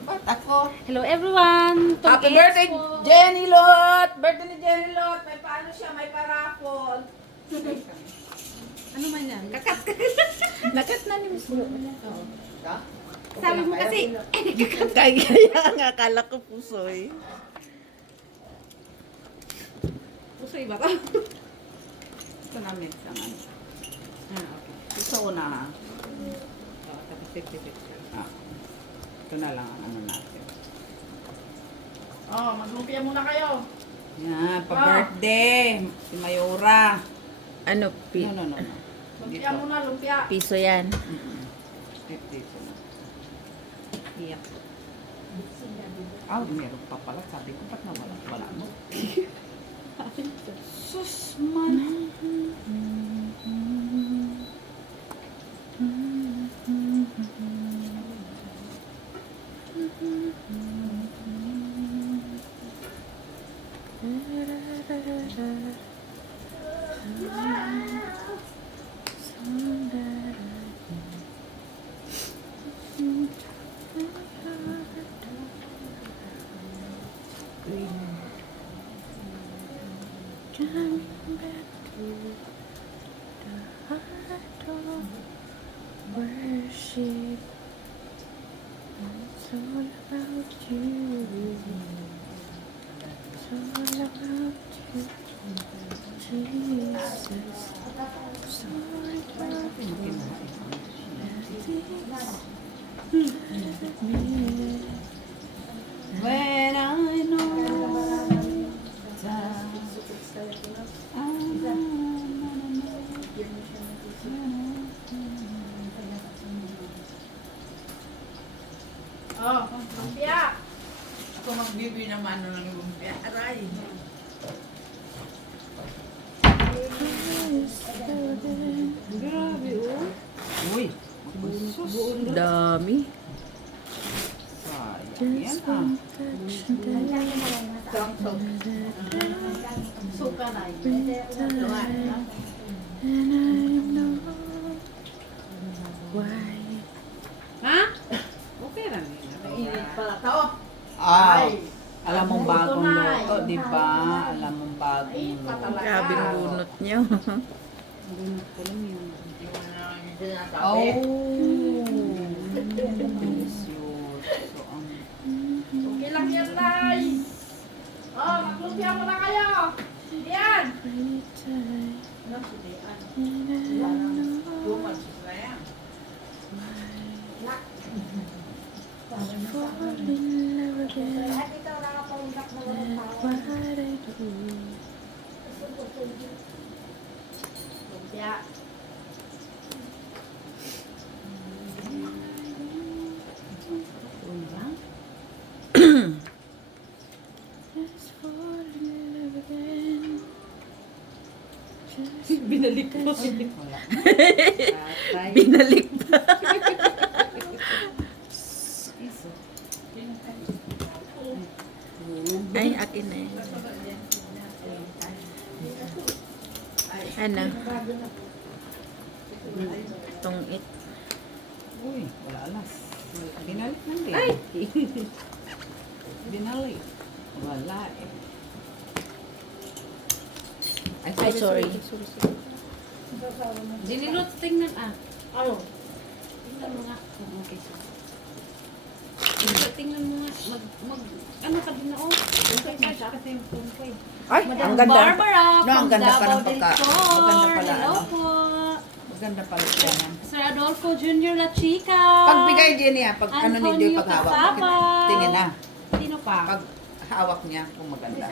Ba't ako? Hello everyone! Happy birthday, Jenny Lot! Birthday ni Jenny Lot! May paano siya? May parapol. Ano man yan? Nakat na ni Miss Lo. Sabi mo kasi, Kaya nga, akala ko pusoy. pusoy ba to? Ito na mix naman. Okay. Gusto ko na ha. Tapos 50-50. Ah. Ito na lang ang ano natin. Oh, maglumpia muna kayo. Yan, pa-birthday. Si Mayura. Ano, No. Lumpia muna, lumpia. piso yan? 50 ito na. Iyak. Ah, meron pa pala. Sabi ko, ba't nawala? Wala mo. Sus, man. Worship. It's all about you. It's all about you, Jesus. It's all about you. When I know that Oh, lumpia. ako magbibi naman ng lumpia. Aray. Grabe oh. Uy, sus. Dami. Sayang yan ah. Suka na And I know why. Ha? Okay lang yun. Init pala to. Ah, alam mong Luto bagong na. luto, di ba? Alam mong bagong luto. Grabe ng lunot niyo. Bunot ko lang yun. Oh. Delicious. So, Okay lang yan, Lai. Oh, maglumpia muna kayo. Yan. Ano si Dian? Fall in love again. What I do. Lumpia. Just fall in love again. Just Binalik ko. wala. binalik pa. Ay, akin na yun. Ano? Tungit. Uy, wala alas. Binalik lang din. Ay! Binalik. Wala eh. Ay, sorry. Dinilot, tingnan ah. Ano? Tingnan mo nga. Okay, sorry. Tingnan mo nga. Ano ka din na oh. Okay, kasi yung phone ko eh. Ay, Madam ang ganda. Barbara No, ang from ganda pa ng Davao del pagka. Sur. Maganda pala, Hello ano? po. Maganda pala siya. Sir Adolfo Jr. La Chica. Pagbigay din niya, pag ano ni Joy Antonio paghawak. Casaba. Tingin na. Sino pa? Pag hawak niya kung maganda.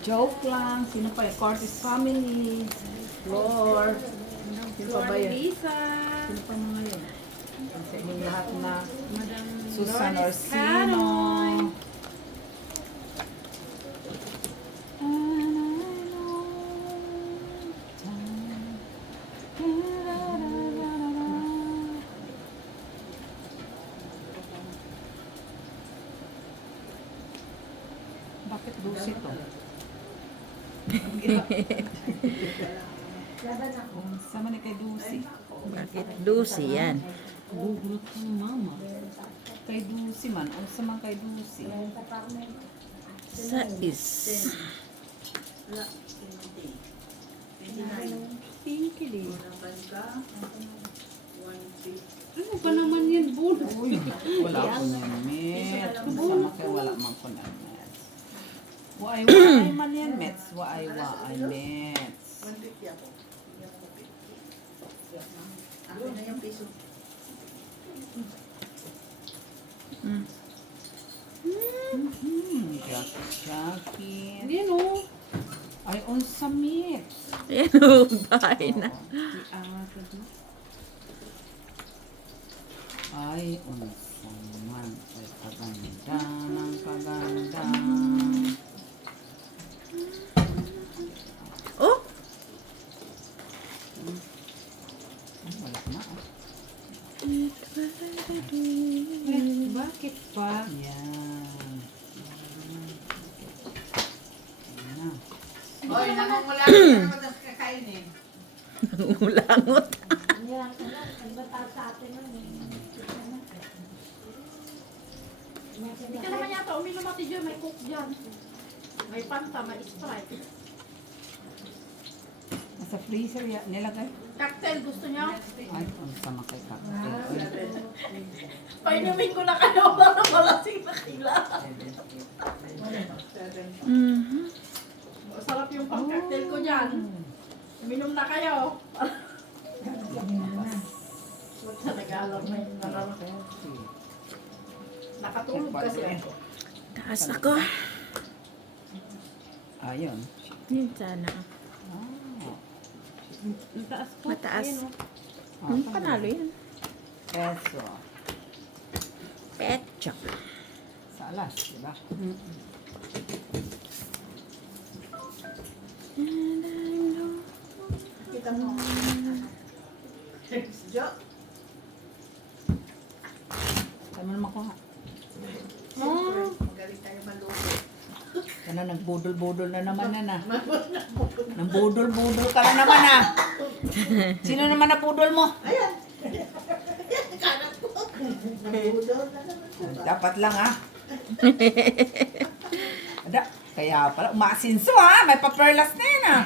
Joke lang. Sino pa yun? Curtis family. Floor. Sino pa ba yun? Lisa. Sino pa mga yun? Sa inyong lahat na Madam Susan Lourdes Orsino. Canoy. Bakit Lucy to? Sama na kay Lucy. Bakit Lucy yan? Gugulot kang mama. Kay Dusi man. O sa man kay Dusi. Sa is. Wala. 29. Pinky din. Unang bangka. 150. Ano ba naman yan, Bun? Wala ko na met. Sama kay wala man ko na met. Waay man yan mets. Waay mets. 150 ako. Hindi ako 50. Ako na yung piso. Jackie. Hindi, no. Ay, unsa mets. Yan, bahay na. Ay, unsa man. Ay, kaganda ng kaganda. Oh! Wala na. Bakit pa? Yan. Yan. Hoy, namumula ka na matas kakainin. Ulangot. Hindi ka naman yata uminom ate dyan. May coke dyan. May Fanta, may Sprite. Nasa freezer nilagay. Cocktail, gusto niyo? Ay, unsa man kay cocktail. Painumin ko na kayo para malasing na sila. Mhm. Masarap yung pang-cocktail ko dyan. Uminom na kayo. Huwag sa nag-alam na yung nararamdaman. Nakatulog kasi ako. Taas ako. Ayun. Yun sana. Ah. Mataas po. Mataas. Ayan, oh. Panalo yan. Peso. Petchok. Sa alas, di ba? Kita mo. Jo. Saan mo naman kuha? Magaling tayo maluto. Ano, nagbudol-budol na naman na na. Nambudol-budol ka na naman na. Sino naman na budol mo? Ayan. Karat ko. Nabudol na naman siya. Dapat lang ha. Ada, kaya pala, umasinso ha. May paperlas na yan ha.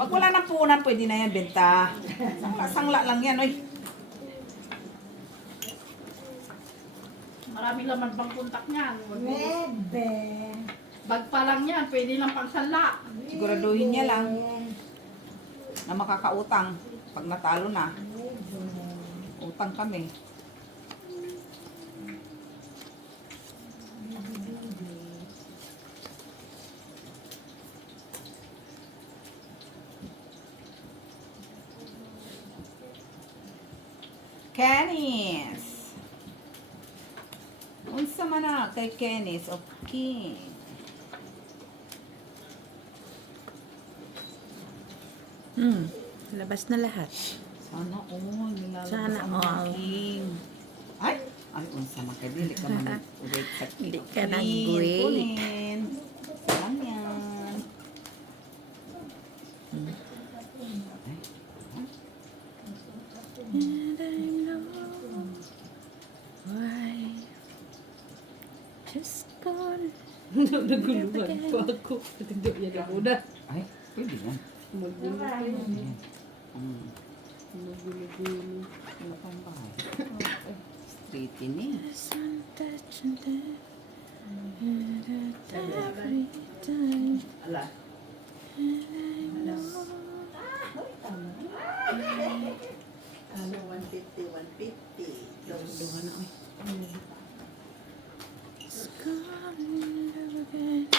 Pag wala ng punan, pwede na yan benta. Sangla lang yan, oy. Marami laman bang kontak niyan. Bag pa lang yan, pwede lang pang sala. Siguraduhin niya lang na makakautang pag natalo na. Utang kami. Kennis. Unsa man na kay Kennis of King. Labas na lahat. Sana all. Nilalabas Sana ang all. King. Ay, unsa man kay dili ka man ulit sa Hindi King. ka nag-wait. Kulin. Saan yan? And I know why. Just gone. Naguluhan pa ako. Tigdo yan ako na. Ay, pwede yan. Magulo. Magulo-gulo. Ano pang bahay? Street ini. Sun touching that. Every time. Ala. Ano, 150, 150. Duha na, oy. It's gone again.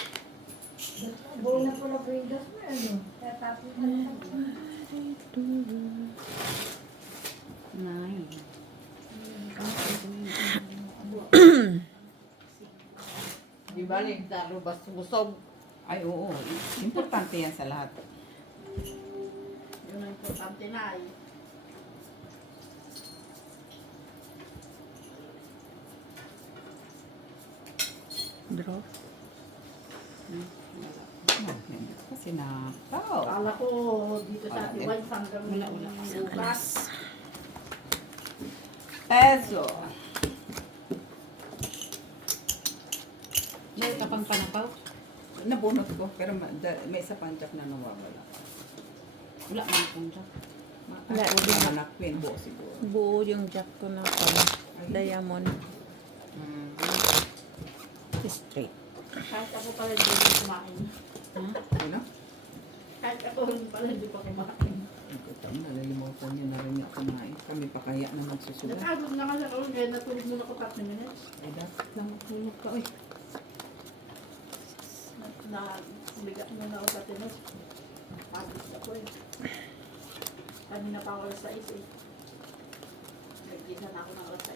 Nine. Di ba, nagdaro ba busog? Ay, oo. Importante yan sa lahat. Yun ang importante na eh. Draw. Kasi Sinakaw. Akala ko dito sa Ate White hanggang Wala. bukas. Peso. May kapang panapaw. Nabunot ko, pero may isa pang jack na nawawala. Wala man kung siya. Wala. Ako din anak ko yun, buo siguro. Buo yung jack ko na diamond. Straight. Kahit ako pala hindi pa kumain. Ano? Kahit ako hindi pala hindi pa kumain. Ito, nalilimutan niya na rin yung kumain. Kami pa kaya na magsusulat. Nakagod na kasi ako ngayon, natulog muna ko 3 minutes. Ay, Tulog ka, uy. Bigat muna ako 3 minutes. Pagod ako eh. Kanina pa ako alas 6 eh. Nag-gisa na ako ng alas 6.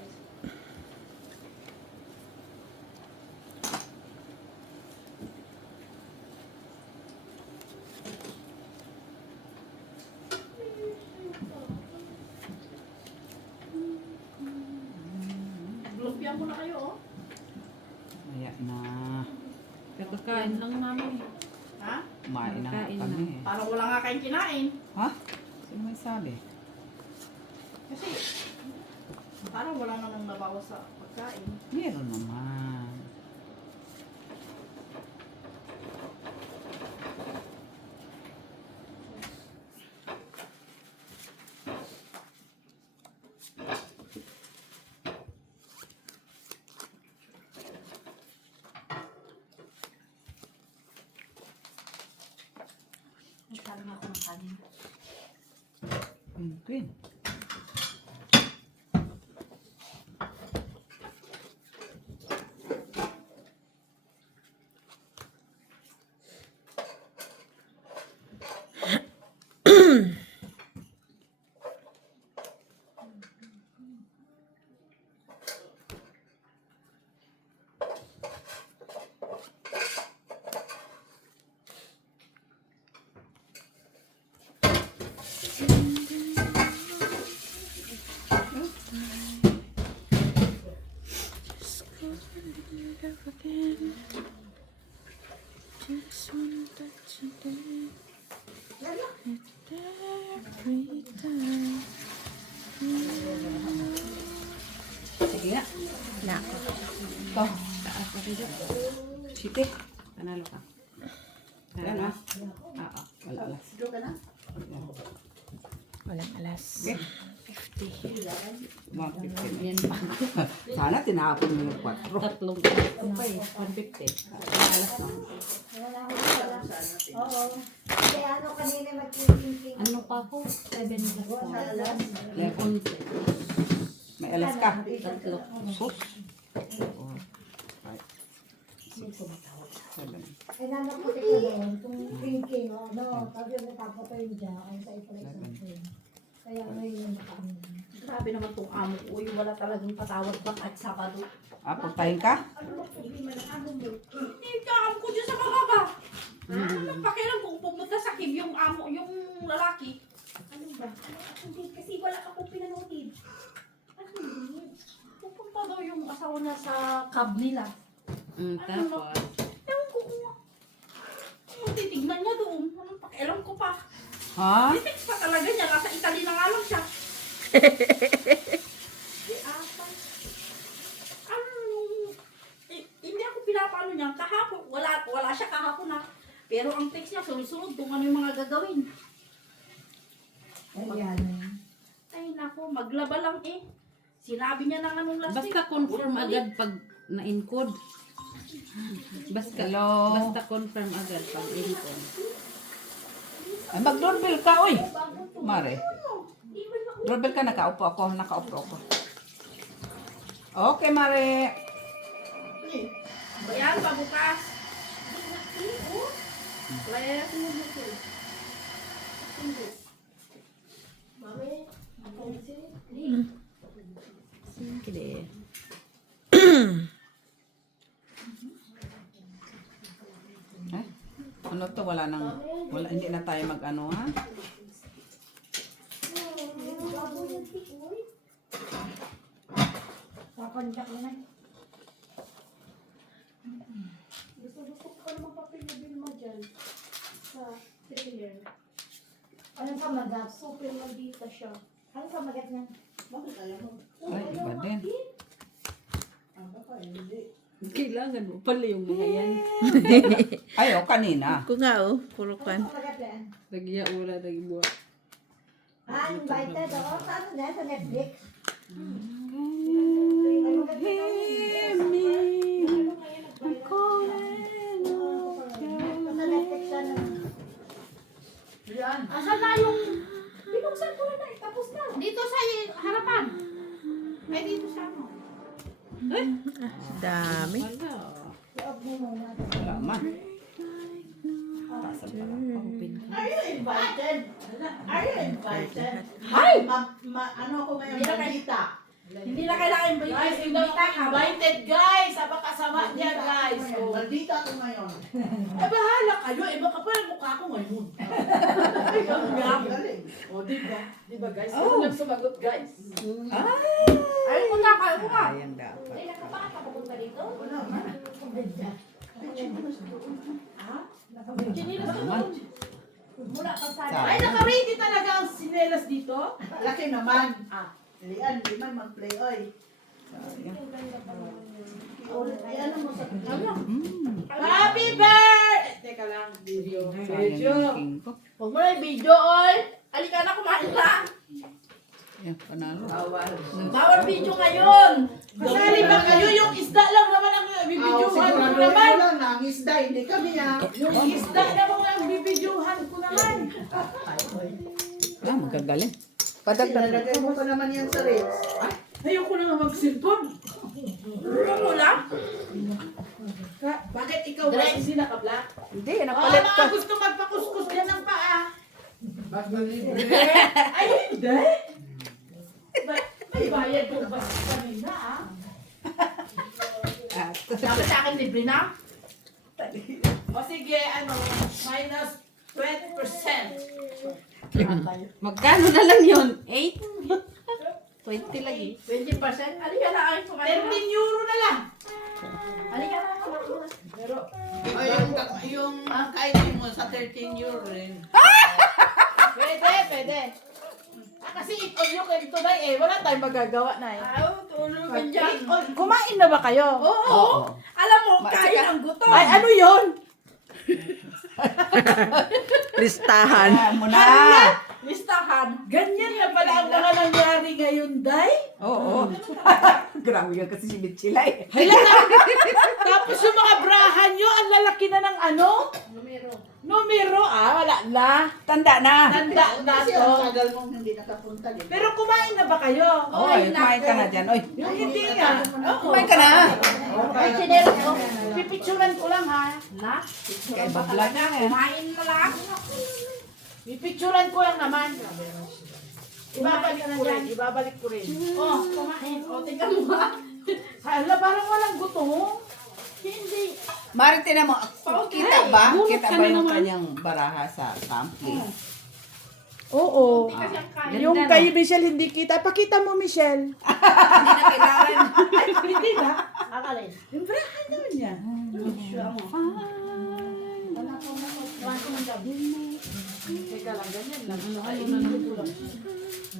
Lumpia muna kayo oh. Kaya na. Kakain lang namin. Ha? Kumain na nga Kain kami. Parang wala nga kayong kinain. Ha? Sino may sabi? Kasi parang wala namang nabawas sa pagkain. Meron naman. Nagsabi nga ako ng kanin. Queen. Just wanna touch you there. Every time. Sige nga. Na. Ito. Taas ka dito. Siti. Panalo ka. Yan ha. Wala alas. Joke ka na? Walang alas. Okay. 50. 150. Yan pa. Sana tinapon mo yung 4. Tatlong ano pa eh. 150. Alas na. Oo. Kasi ano kanina mag-thinking. Ano pa po? 7 Alas. 11. May alas ka. Tatlo. Sus. 4, 5, 6, 7. Ay nanaputi ko doon. Kung thinking, no. Sabi yung nataputo yung dyan. Ay sa ipalay. Kaya ngayon yung nakaano. Grabe naman tong amo ko. Yung wala talagang patawad ba at Sabado. Puntahin ka? Ano ba problema ng amo mo? Hindi ka amo ko dyan sa kababa. Anong pakialam kung pumunta sa Kim yung amo, yung lalaki? Ano ba? Hindi kasi wala ka pong pinanotid. Ano yun? Pupunta daw yung asawa niya sa cab nila. Tapos. Ewan ko kung yung titignan niya doon. Anong pakialam ko pa? Ha? Titext pa talaga niya. Nasa Italy na nga lang siya. Ano yung... hindi ako pinapaano niya. Kahapon, wala siya kahapon na. Pero ang text niya, sunod-sunod kung ano yung mga gagawin. Ayan. Ay nako, maglaba lang eh. Sinabi niya na anong last week. Basta confirm agad pag na-encode. Basta, Hello? basta confirm agad pag encode. Ay, mag-doorbell ka, oy. Mare. Doorbell ka, nakaupo ako. Okay, Mare. Bayan, pabukas. Wala ko mo ko. Mami, ako si Sige. Ano to? Hindi na tayo mag-ano, ha? bago yung tikoy. Kakontak na. Gusto ko naman papel na bill mo dyan. sa trailer. Anong kamagat? Super maldita siya. Anong kamagat niya? Bakit ayaw mo? Ay, iba din. Baka hindi. Kailangan mo pala yung mga yan. Ay, kanina. Ko nga oh, puro kan. Anong kamagat yan? Lagi ura, lagi buhat. Invited ako. Saan na? Sa Netflix? Sa Netflix siya na. Yan. Asan na yung... Binuksan ko na eh. Tapos na. Dito sa harapan. Ay, dito sa ano. Dami. Wala. Loob mo muna. Wala man. Pasal pala. Are you invited? Are you invited? Hi! Ano ako ngayon? Maldita. Hindi na kailangan ba Guys, invited guys! Aba kasama niya guys! Maldita ako ngayon. Eh, bahala kayo. Iba ka pala mukha ko ngayon. O, diba? Diba guys? Ano lang sumagot guys? Ay, punta ka. Punta. Ayan dapat. Ay, nakapakit ako punta dito? Wala man. Chinilas ko Naman. mula pa sa... Ay, naka-ready talaga ang sinelas dito? Laki naman. Lian, di man mag-play, oy. Ay, ano mo sa... Happy birthday! Teka lang, video. Sayang yung king ko. Huwag mo na yung video, oy. Halika na, kumain na. Yan, panalo. Bawal video ngayon. Kasali ba kayo? Yung isda lang naman ang bibidyohan ko naman. Ang isda, hindi kami Yung isda naman ang bibidyohan ko naman. Magagaling. Nalagay mo pa naman yan sa rates. Ayoko na nga mag-cellphone. Ano lang? Bakit ikaw ba sinakabla? Hindi, Oh, mga gusto magpakuskus yan ng paa. Ay, hindi. May bayad ko ba kanina, ah? Dapat sa akin libre na? O sige, ano, minus 20%. Magkano na lang yun? 8? 20 lagi. 20%? Halika na, ay, 13 euro na lang. Halika na, pero, Ay, yung kainin mo sa 13 euro rin. pwede. Kasi it-on yung ganito na eh. Wala tayong magagawa na eh. Tulungan dyan. Kumain na ba kayo? Oo. Alam mo, kain ang gutom. Ay, ano yun? Listahan. Mo na. Listahan. Ganyan na pala ang mga nangyari ngayon, Day. Oo. Grabe yan kasi si Mitchila eh. Hala na. Tapos yung mga brahan nyo, ang lalaki na ng ano? Numero, wala na. Tanda na. Tanda na Kasi ang to. tagal mong hindi nakapunta din. Pero kumain na ba kayo? Oy, kumain ka na dyan. Oy, Yung hindi nga. kumain ka na. Ay, chinelas ko. Pipicturan ko lang ha. Na? Kaya babla na eh. Kumain na lang. Pipicturan ko lang naman. Ibabalik ko rin. Oh, kumain. Oh, tingnan mo ha. Hala, parang walang gutom. Hindi. Mari, tinan mo. Kita ba? Bunot Kita ka ba na yung naman. kanyang baraha sa pamphlets? Oo. Ah, Yung kay Michelle hindi kita. Pakita mo, Michelle. Hindi na kailangan. Ay, hindi ba? Akalin. Yung brahan naman niya. Teka lang, ganyan lang.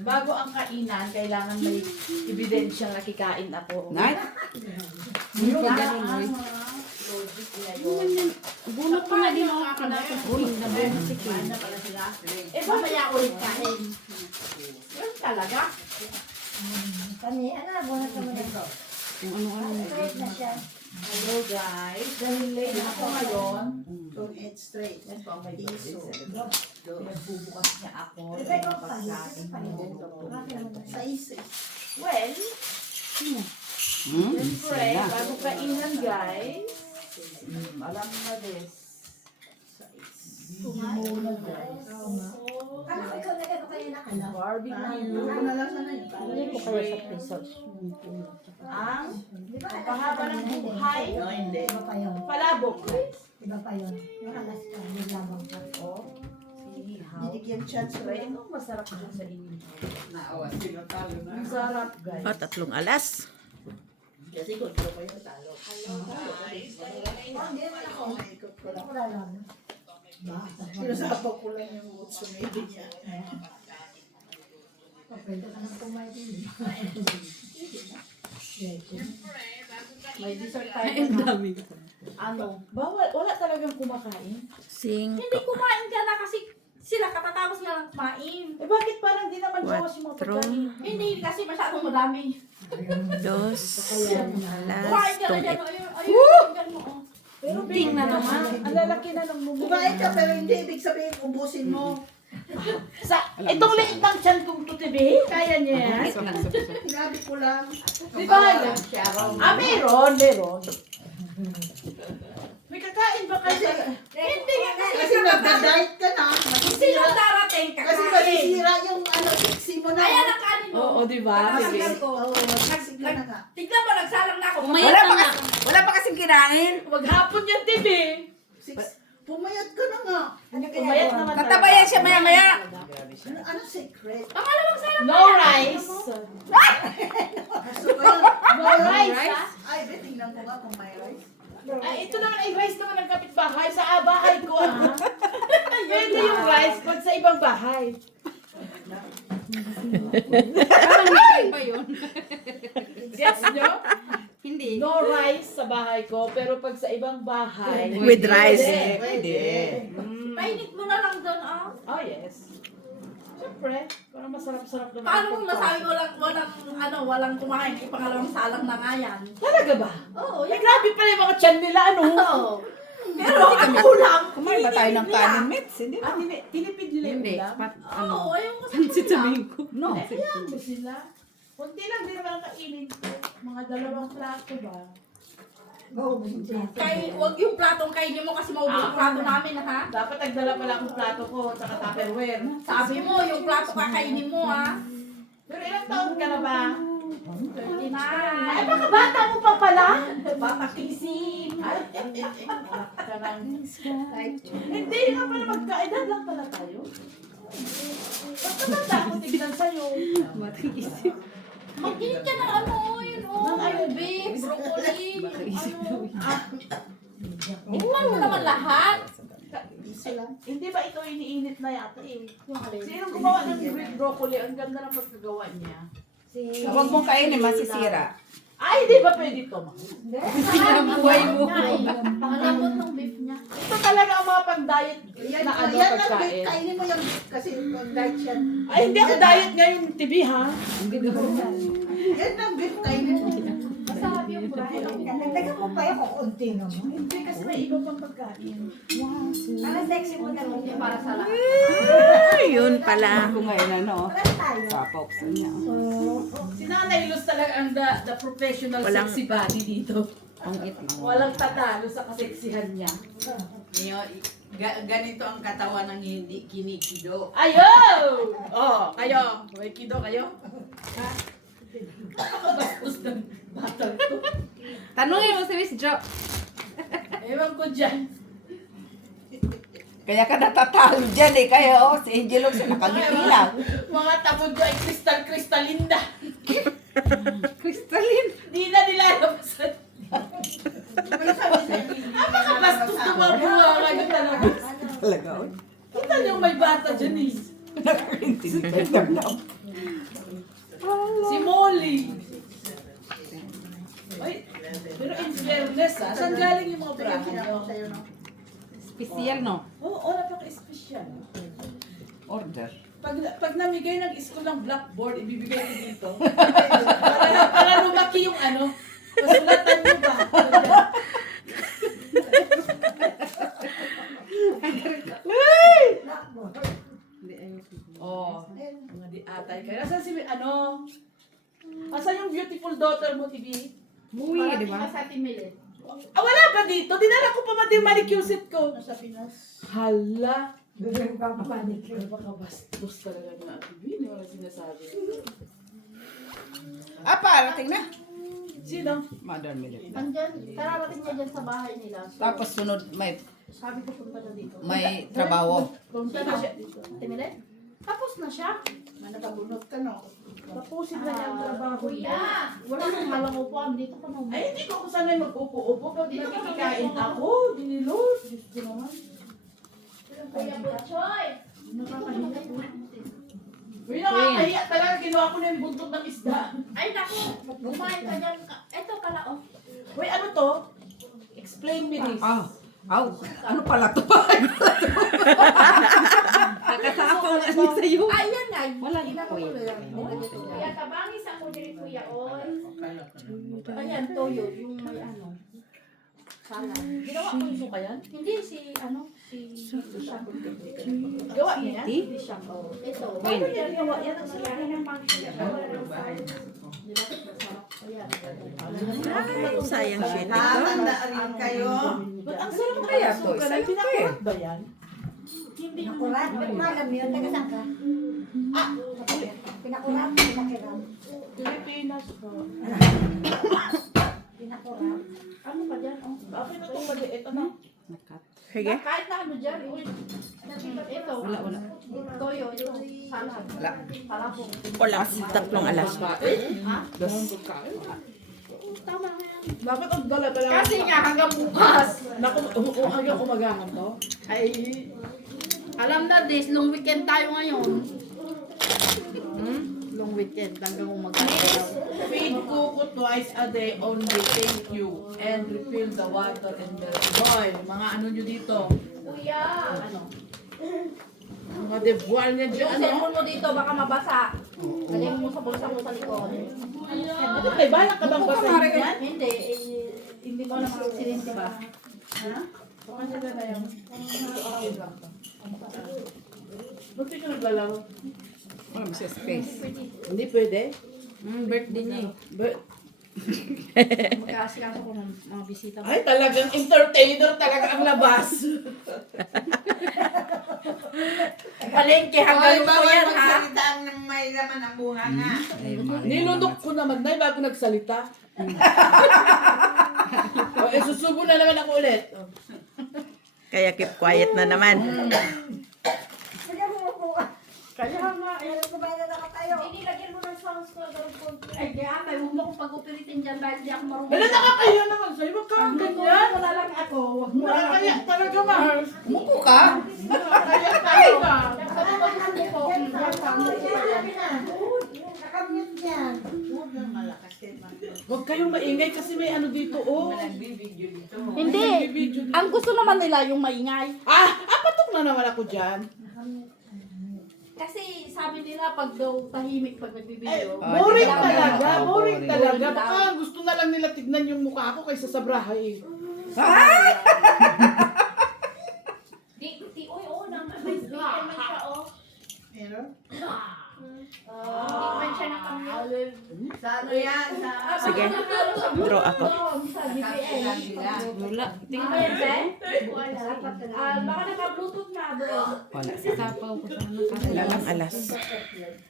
Bago ang kainan, kailangan may ebidensyang nakikain ako. Night? Yung Bunot ko na din ako kanapos. Bunot na bunot si Kim. eh, mamaya ulit kain. Yun talaga. Kani, bunot ka muna ito. Kung ano-ano. Straight na siya. Hello guys. Dahil late ako ngayon. Don't eat straight. Yan po ang may Iso. Pinagbubukas niya ako. Ito yung Pagkain. Sa isis. Well, siyempre, Sana. bago kainan guys, alam mo na this. Muna guys. Kala ko ikaw na kayo na kala. Barbecue. Ano na lang sana yun? Ko kayo sa pesos. Ang Di ba? pahaba ng buhay. No, hindi. Iba pa yun. Palabok guys. Iba pa yun. Yung alas ka, yung labang ka. Oh, sinihaw. Binigyan chance ko Try rin. ito, masarap yun sa inyo. Naawa, sinatalo na. Ang sarap guys. 3 alas. Kasi kung ito pa yung talo. Oh, hindi naman ako. Ikot ko lang. Wala lang. Sinasapa ko lang yung gutsumili niya. Pwede ka nang kumain din. May dessert tayo. Ang dami. Ano? Bawal, wala talagang kumakain. Sing. Hindi kumain ka na kasi sila katatapos nga lang kumain. Eh bakit parang di naman bawas yung mga pagkain? Hindi, kasi masyadong madami. Dos. Kumain ka na dyan. Ayun, ayun mo. Pero tingnan naman. Ang lalaki na ng mumukha. Kumain ka pero hindi ibig sabihin ubusin mo. Itong liit ng tiyan kong tutibi, kaya niya yan. Sinabi ko lang. Di ba? Meron. May kakain ba kayo? Hindi nga Kasi nagda-diet ka na. Sino darating Kasi kakain? masisira yung sexy mo na. Ayan ang kanin mo. Oo, di ba? Tatanggal ko. Sexy ka na nga. Tignan mo, nagsalang na ako. Wala pa kasing kinain. Maghapon yan, tibi. Pumayat ka na nga. Umayat naman Tatabayan siya maya-maya. Ano secret? Pangalawang salang. No rice. Gusto ko yun. No rice, ha? Ay, be, tingnan ko nga kung may rice. Ay, ito naman ay rice naman ng kapitbahay sa bahay ko, ha? Pwede yung rice pag sa ibang bahay. Parang hindi ba yun? Gets nyo? Hindi. No rice sa bahay ko, pero pag sa ibang bahay... With rice. Pwede. Painit mo na lang doon, ah. Oh, yes. Siyempre, parang masarap-sarap naman. Paano mo masabi walang kumain? Yung pangalawang salang na nga yan. Talaga ba? Oo, Ay, grabe pala yung mga tiyan nila, ano? Oo. Pero ang ulam, Kumain ba tayo ng kanin, Mets? Hindi Ah, na. tinipid nila yung Hindi. ulam? oo, yung Pansit sa ko. No. Ayan ba sila? Kunti lang din naman ang kainin ko. Mga 2 plato ba? wag yung platong kainin mo kasi maubos yung plato namin, ha? Dapat nagdala pala akong plato ko, tsaka tupperware. Sabi mo, yung plato kakainin mo, ha? Pero ilang taon ka na ba? 39. Ay, baka bata mo pa pala? Bata kising. Ay, ka nang... Hindi nga pala magkaedad lang pala tayo. Basta bata ako tignan sa'yo. Mag-init ka ng beef, broccoli, Tikman mo naman lahat. Hindi ba ito iniinit na yata eh? Sinong gumawa ng green broccoli? Ang ganda ng pagkagawa niya. Huwag mong kainin, masisira. Ay, di ba pwede ito, ma? Buhay mo. Malambot ng beef niya. Ito talaga ang mga pang-diet Yan, na ano yan ang beef. pagkain. Kainin mo yung beef kasi pag-diet yan. Ay, hindi ako diet ngayon, TV ha? Yan ang beef. Kainin mo. Masarap yung brahe. Nagdagan mo pa yung kukunti naman. Hindi kasi may iba pang pagkain. Para sexy mo na lang. Yung para sa lahat. Yun pala. Kung ngayon ano, Wala tayo. papauksan niya. Si Nanay Luz talaga ang the professional Walang- sexy body dito. Ang itno. Walang tatalo sa kaseksihan niya. Ganito ang katawan ng hindi kinikido. Ayo! Oh, kayo. May kido kayo? Nakakabastos ng batang to. Tanungin mo si Miss Jo. Ewan ko dyan. Kaya ka natatalo dyan eh. Kaya si Angelo siya nakangiti lang. Mga tabod ko ay kristal-kristalinda. Crystalline. Di na nilalabasan. Napakabastos ng mga buha ngayon talaga. Talaga. oh. Kita niyo may bata dyan eh. Nakakaintindi. Si Molly. Ay, pero in fairness ha, saan galing yung mga braha niyo? Special, no? Oo, napaka-espesyal. Order. Pag namigay ng school ng blackboard, ibibigay ko dito. para lumaki yung ano. Kasulatan mo ba? Oh, mga di atay kayo. Nasaan si, ano? Asan yung beautiful daughter mo, TV? Muwi, di ba? Sa ating milit. Ah, wala ba dito? Dinala ko pa mati yung manicure set ko. Sa Pinas. Hala. Doon ka papanik. Napakabastos talaga ng mga TV. Hindi mo na sinasabi. Ah, parating na. Sino? Mother Millet. Andyan, kararating niya dyan sa bahay nila. So, Tapos sunod sabi ko punta na dito. may trabaho. Punta na siya dito. Ate Milet? Tapos na siya. Nakabunot ka no. Tapusin na niya ang trabaho niya. Kuya, wala nang malangupuan. Dito ka nung... Ay, hindi ko kung saan ay mag-upo-upo. Pag Dito ka nakikikain mag-upo. ako, dinilot. Diyos ko naman. Kuya Butchoy. Uy, nakakahiya talaga. Ginawa ko na yung buntot ng isda. Ay, naku. Kumain ka dyan. Ito pala, oh. Uy, ano to? Explain me this. Ano pala to? Nakasapang ano sa'yo. Ay, yan nga. Wala Ginagawa po ko yun. lang. Kuya, tabangis ako diri, Kuya, oy. Ayan, toyo. Yung may ano. Salad. Ginawa ko yung suka yan? Hindi, si Bishop. Gawa niya yan? Bishop, oh. Ito. Ano yan? Gawa yan? Ang Kaya ng pang-Bishop. Sayang shit ito. Nakatanda rin kayo. Ba't ang sarap kaya to? Pinakulat ba yan? Pinakurat. Ba't malam yun? Taga saan ka? Pinakurat. Pinakiram. Pilipinas ko. Pinakurat. Ano pa dyan, oh? Bakit na itong maliit? Ano? Sige. Kahit na ano dyan, uy. Ito. Wala. Toyo, ito. Salad. Palabok. Wala. Tatlong alas. Tama na yan. Bakit ang dala-dala? Kasi nga hanggang bukas. Naku, hanggang kumagahan to? Ay, alam na this, long weekend tayo ngayon. Long weekend, hanggang umaga. Feed kuko twice a day only. Thank you. And refill the water and the boil. Mga ano nyo dito? Kuya! Ano? Mga debual niya dyan. Yung cellphone mo dito, baka mabasa. Galing mo sa bulsa mo sa likod. Ano kayo? Balak ka bang basahin yan? Hindi, hindi ko naman aksidente ba? Ano ba na yan? Ba't di ka naglalaro? Wala mo siya space. Hindi pwede. Birthday niya eh. But, Magkaasikaso ko ng mga bisita mo. ay, talagang entertainer talaga ang labas. Palengke, hanggang luto bawal yan, ha? magsalita ng may laman ang bunga nga. Nilunok ko naman na bago nagsalita. O, susubo na naman ako ulit. Kaya keep quiet na naman. Sige mo po. Kaya nga, Ayan, kumain na nakatayo. hindi lagyan mo ng sauce ko. Ay, kaya may huwag mo kong pag-upiritin dyan dahil hindi ako marunong. Wala nakakaya naman sa'yo. Huwag ka ang ganyan. Wala lang ako. Huwag mo lang ako. Nakakaya talaga, mahal. Muko ka? Nakakaya talaga. Sabi ko sa mo ko, Nakamute yan. Huwag nang malakas kayo. Huwag kayong maingay kasi may ano dito, oh. Nagbibideo dito. hindi. Ang gusto naman nila yung maingay. Patok na naman ako dyan. Kasi sabi nila pag daw tahimik pag nagbibideo. Boring Wala talaga, ka. boring Boring. talaga. Boring Baka gusto na lang nila tignan yung mukha ko kaysa sa brahay. Uy, oo naman. May speaker man siya, oh. Meron? Hindi man siya nakamute. Sa ano yan? Sa... Sige. Draw ako. Sa BPN. Wala. Ano yan, Ben? Baka naka-bluetooth na, bro. Wala. Sasapaw ko sana. Dalawang alas. 2,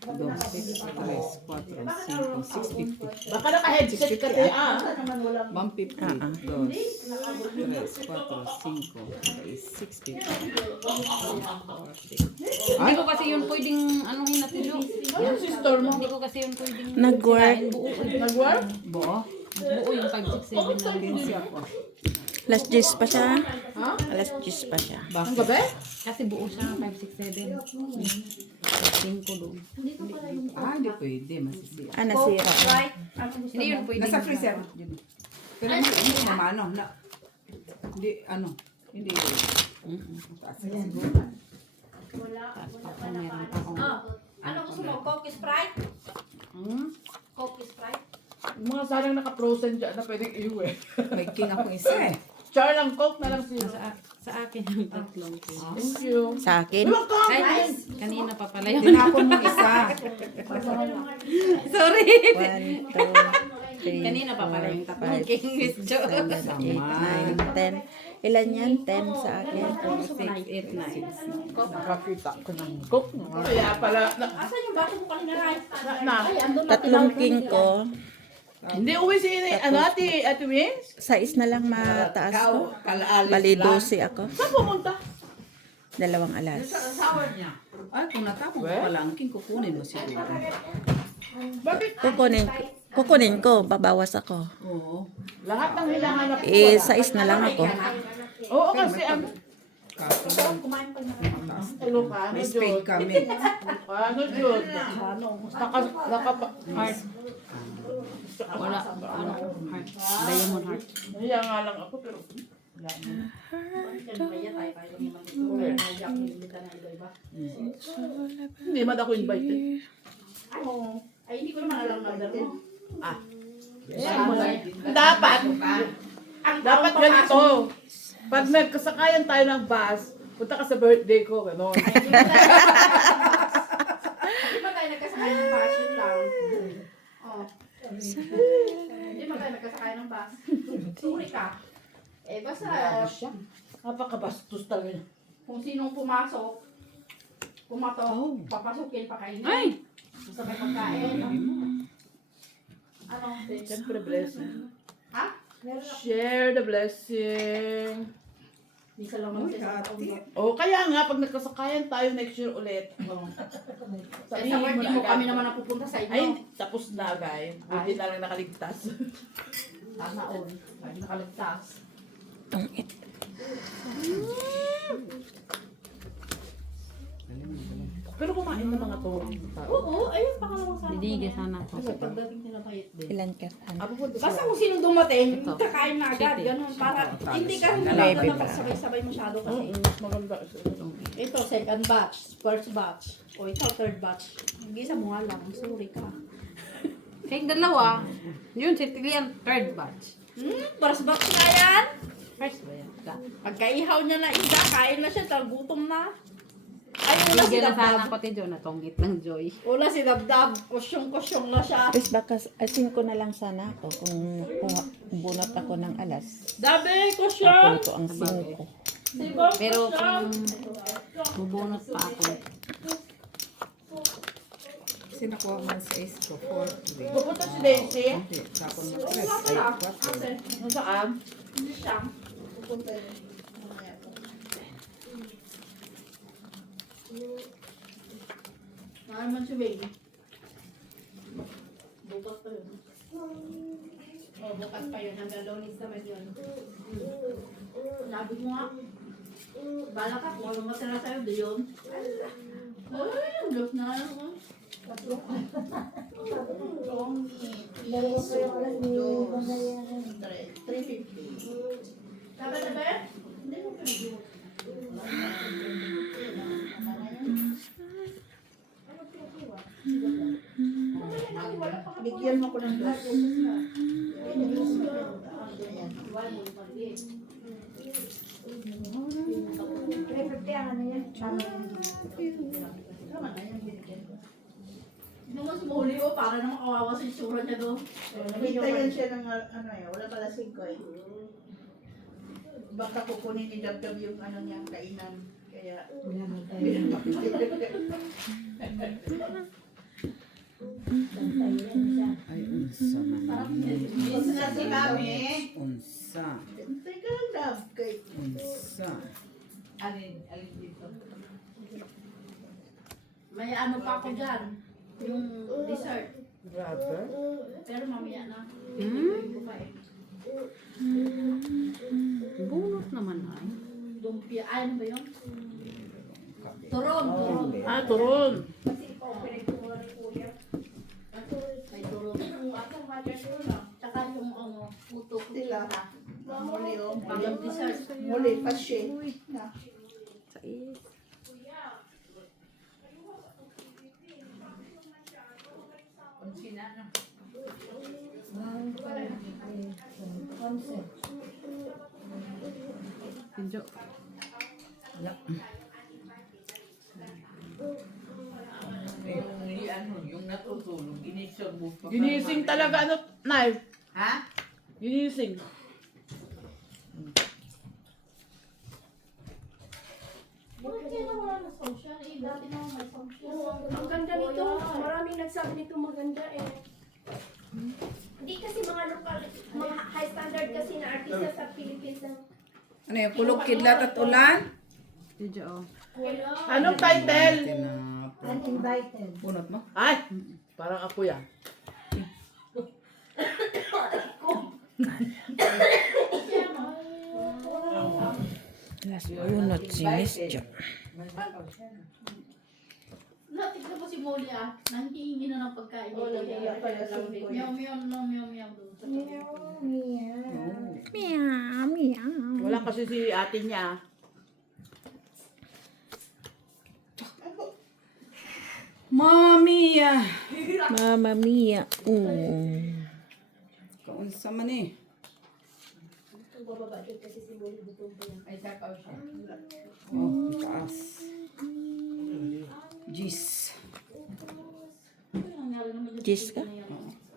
6, 3, 4, 5, 6, 50. Baka naka-headset ka tayo, ah. 150. 2, 3, 4, 5, 6, 50. Hindi ko kasi yun pwedeng anuhin natin yun. Ano si store mo? Hindi ko kasi yun pwedeng Nag-work. buo. Nag-work? Buo? Buo yung 5, 6, 7 na din siya ko. Alas 10 pa siya. Ha? Alas 10 pa siya. Ang gabi? Kasi buo siya, 5, 6, 7. 5 doon. Hindi pwede. Masisira. Nasira. Right? Ano gusto Hindi yun mo? pwede. Nasa freezer. Pero hindi naman, ano, na, hindi, ano, hindi. Taas na siguro. Wala pa Meron pa akong, Ano gusto mo? Coke Sprite? hmm? Coke Sprite? Yung mga sarang naka-frozen dyan na pwedeng iuwi. May king ako isa eh. Char lang Coke na lang siya. Sa akin yung tatlong king. Thank you. Sa akin. Huwag ka! Ay, kanina pa pala yun. Tinapon mo isa. Sorry. 1, 2, 3, Kanina pa pala yung tatlong king, Miss Jo. 8, 9, 10. Ilan yan? 10 sa akin. 6, 8, 9. Nakakita ko ng Coke. Kaya pala, Asan yung baso mo kanina, Rice? na. Ay, andun na. Tatlong king ko. Hindi uwi si, ano, Ate Wings? 6 na lang mataas ko. Kalaalis Bali lang. 12 ako. Saan pumunta? 2 alas. Asawa niya. Ay, kung natapon ko pala ang king, kukunin mo siguro. Bakit? Kukunin ko. Babawas ako. Oo. Lahat ng hinahanap ko. 6 na lang ako. Oo, kasi ano? Coffee. Kumain pa na. Ano ka? Ano, May spade Jod? kami. Ano, Jod? Ano? Heart. Wala. Ano? Heart. Diamond heart. Nahiya nga lang ako, pero... Hindi man ako invited. Ay, hindi ko naman alam number mo. Dapat! Ang Dapat taong ganito. Pag nagkasakayan tayo ng bus, punta ka sa birthday ko, gano'n. Hindi ba tayo nagkasakay ng bus? Yun lang. Oh. Hindi ba tayo nagkasakay ng bus? Suri ka. Eh, basta Napakabastos talaga. kung sinong pumasok, papasukin, pakainin. Ay! Basta may pagkain. Ano? Siyempre, blessing. Ha? Share the blessing. Hindi ka lang naman sa taon mo. O, kaya nga, pag nagkasakayan tayo next year ulit, Eh, sa birthday mo kami naman ang pupunta sa ay, inyo. tapos na, guys. Buti na lang nakaligtas. Sana all. Hindi nakaligtas. Pero kumain ng mga to. Oo, ayun pa ka naman sana. Didiga sana ako. Kasi pagdating nila pahit din. Ilan ka? Basta kung sino dumating, Ito. kakain na agad, City. ganun. Para hindi ka Lebe hindi pa. na sabay-sabay masyado kasi. Mas maganda. Ito, second batch, first batch. O ito, third batch. Hindi sa mga lang, sorry ka. Kayong dalawa. Yun, si Tilian, third batch. First batch na yan. First ba yan? Pagkaihaw niya na isa, kain na siya, gutom na. Ay, wala si Bigyan na sana Dabdab. pati John na tonggit ng Joy. Wala si Dabdab, kusyong-kusyong na siya. Tapos baka asin ko na lang sana ako kung bunot ako ng alas. Dabi, kusyong! Ako ang 5. Sibong, Pero kusyong! kung bubunot pa ako, Kasi nakuha mo sa is ko, 4. Pupunta si Daisy. Hindi, tapon mo 3. Wala Ay, pala. 4. Kasi, Saan? hindi siya. Naman si Baby. Bukas pa yun. Oh, bukas pa yun. Hanggang Lunes naman yun. Sabi ko nga, bala ka kung anong matira sa'yo, di yun. Ay, ang Diyos na lang. Oh. Dalawa pa yung alas ni Bandayan. 350. Sabi na ba? Hindi mo pinag-iwag. Bigyan mo ko ng gas. Ano yan? Nung mas muli ko, para naman kawawa sa isura niya doon. Nakita yan siya ng ano eh. Wala pala 5 eh. Baka kukunin ni Dabdab yung ano niya, kainan. Kaya, Ay, unsa man. Isa na si kami. Unsa. Teka lang, Dab. Kay, Unsa. Alin dito. May ano pa ako dyan. Yung dessert. Grabe. Pero mamaya na. Ko pa eh. bunot naman ay. Lumpia. Ay, ano ba yun? Turon. Turon. Ah, turon. Kasi ikaw, pinagtumula ni Kuya. May turon. Yung atong mother ko na. Tsaka yung ano, puto. sila. Muli o. Pang dessert. Muli, pasye. Na. Sa is. Medyo. Yung natutulog, ginising mo pa. Ginising talaga, ano, knife. Ha? Ginising. Bakit kaya nawala na social? Eh, dati naman may social. Ang ganda nito. Maraming nagsabi nito maganda eh. Hindi kasi mga local, mga high standard kasi na artista sa Philippines ang Ano yung kulog kidlat at ulan? Medyo. Anong title? Tinapon. Uninvited. Bunot mo? Ay, parang ako yan. Alas bunot si Miss Jo. Tignan mo si Molly nanghihingi na ng pagkain. Oo, nanghihingi pala si Molly. Meow, meow, meow, meow. Meow, meow. Wala kasi si ate niya. Mami! Mamma mia. Kaunsa man eh. Ay, sapaw siya. Oh, taas. Jeez. Jis ka?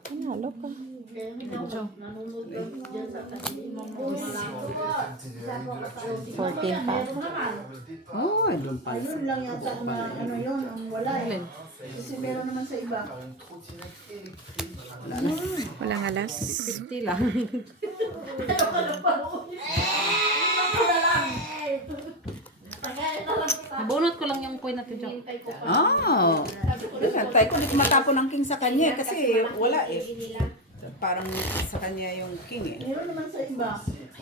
Panalo ka. Kaya nanonood dyan sa imam mo. 14 pa. Oh, doon pa. Ayun lang yata na ano yun, ang wala eh. Kasi meron naman sa iba. Walang alas. 50 lang. Nabunot ko lang yung coin na to, Jo. Oh. Tayo ko ulit matapon ng king sa kanya kasi wala eh. Parang sa kanya yung king eh. Meron naman sa iba.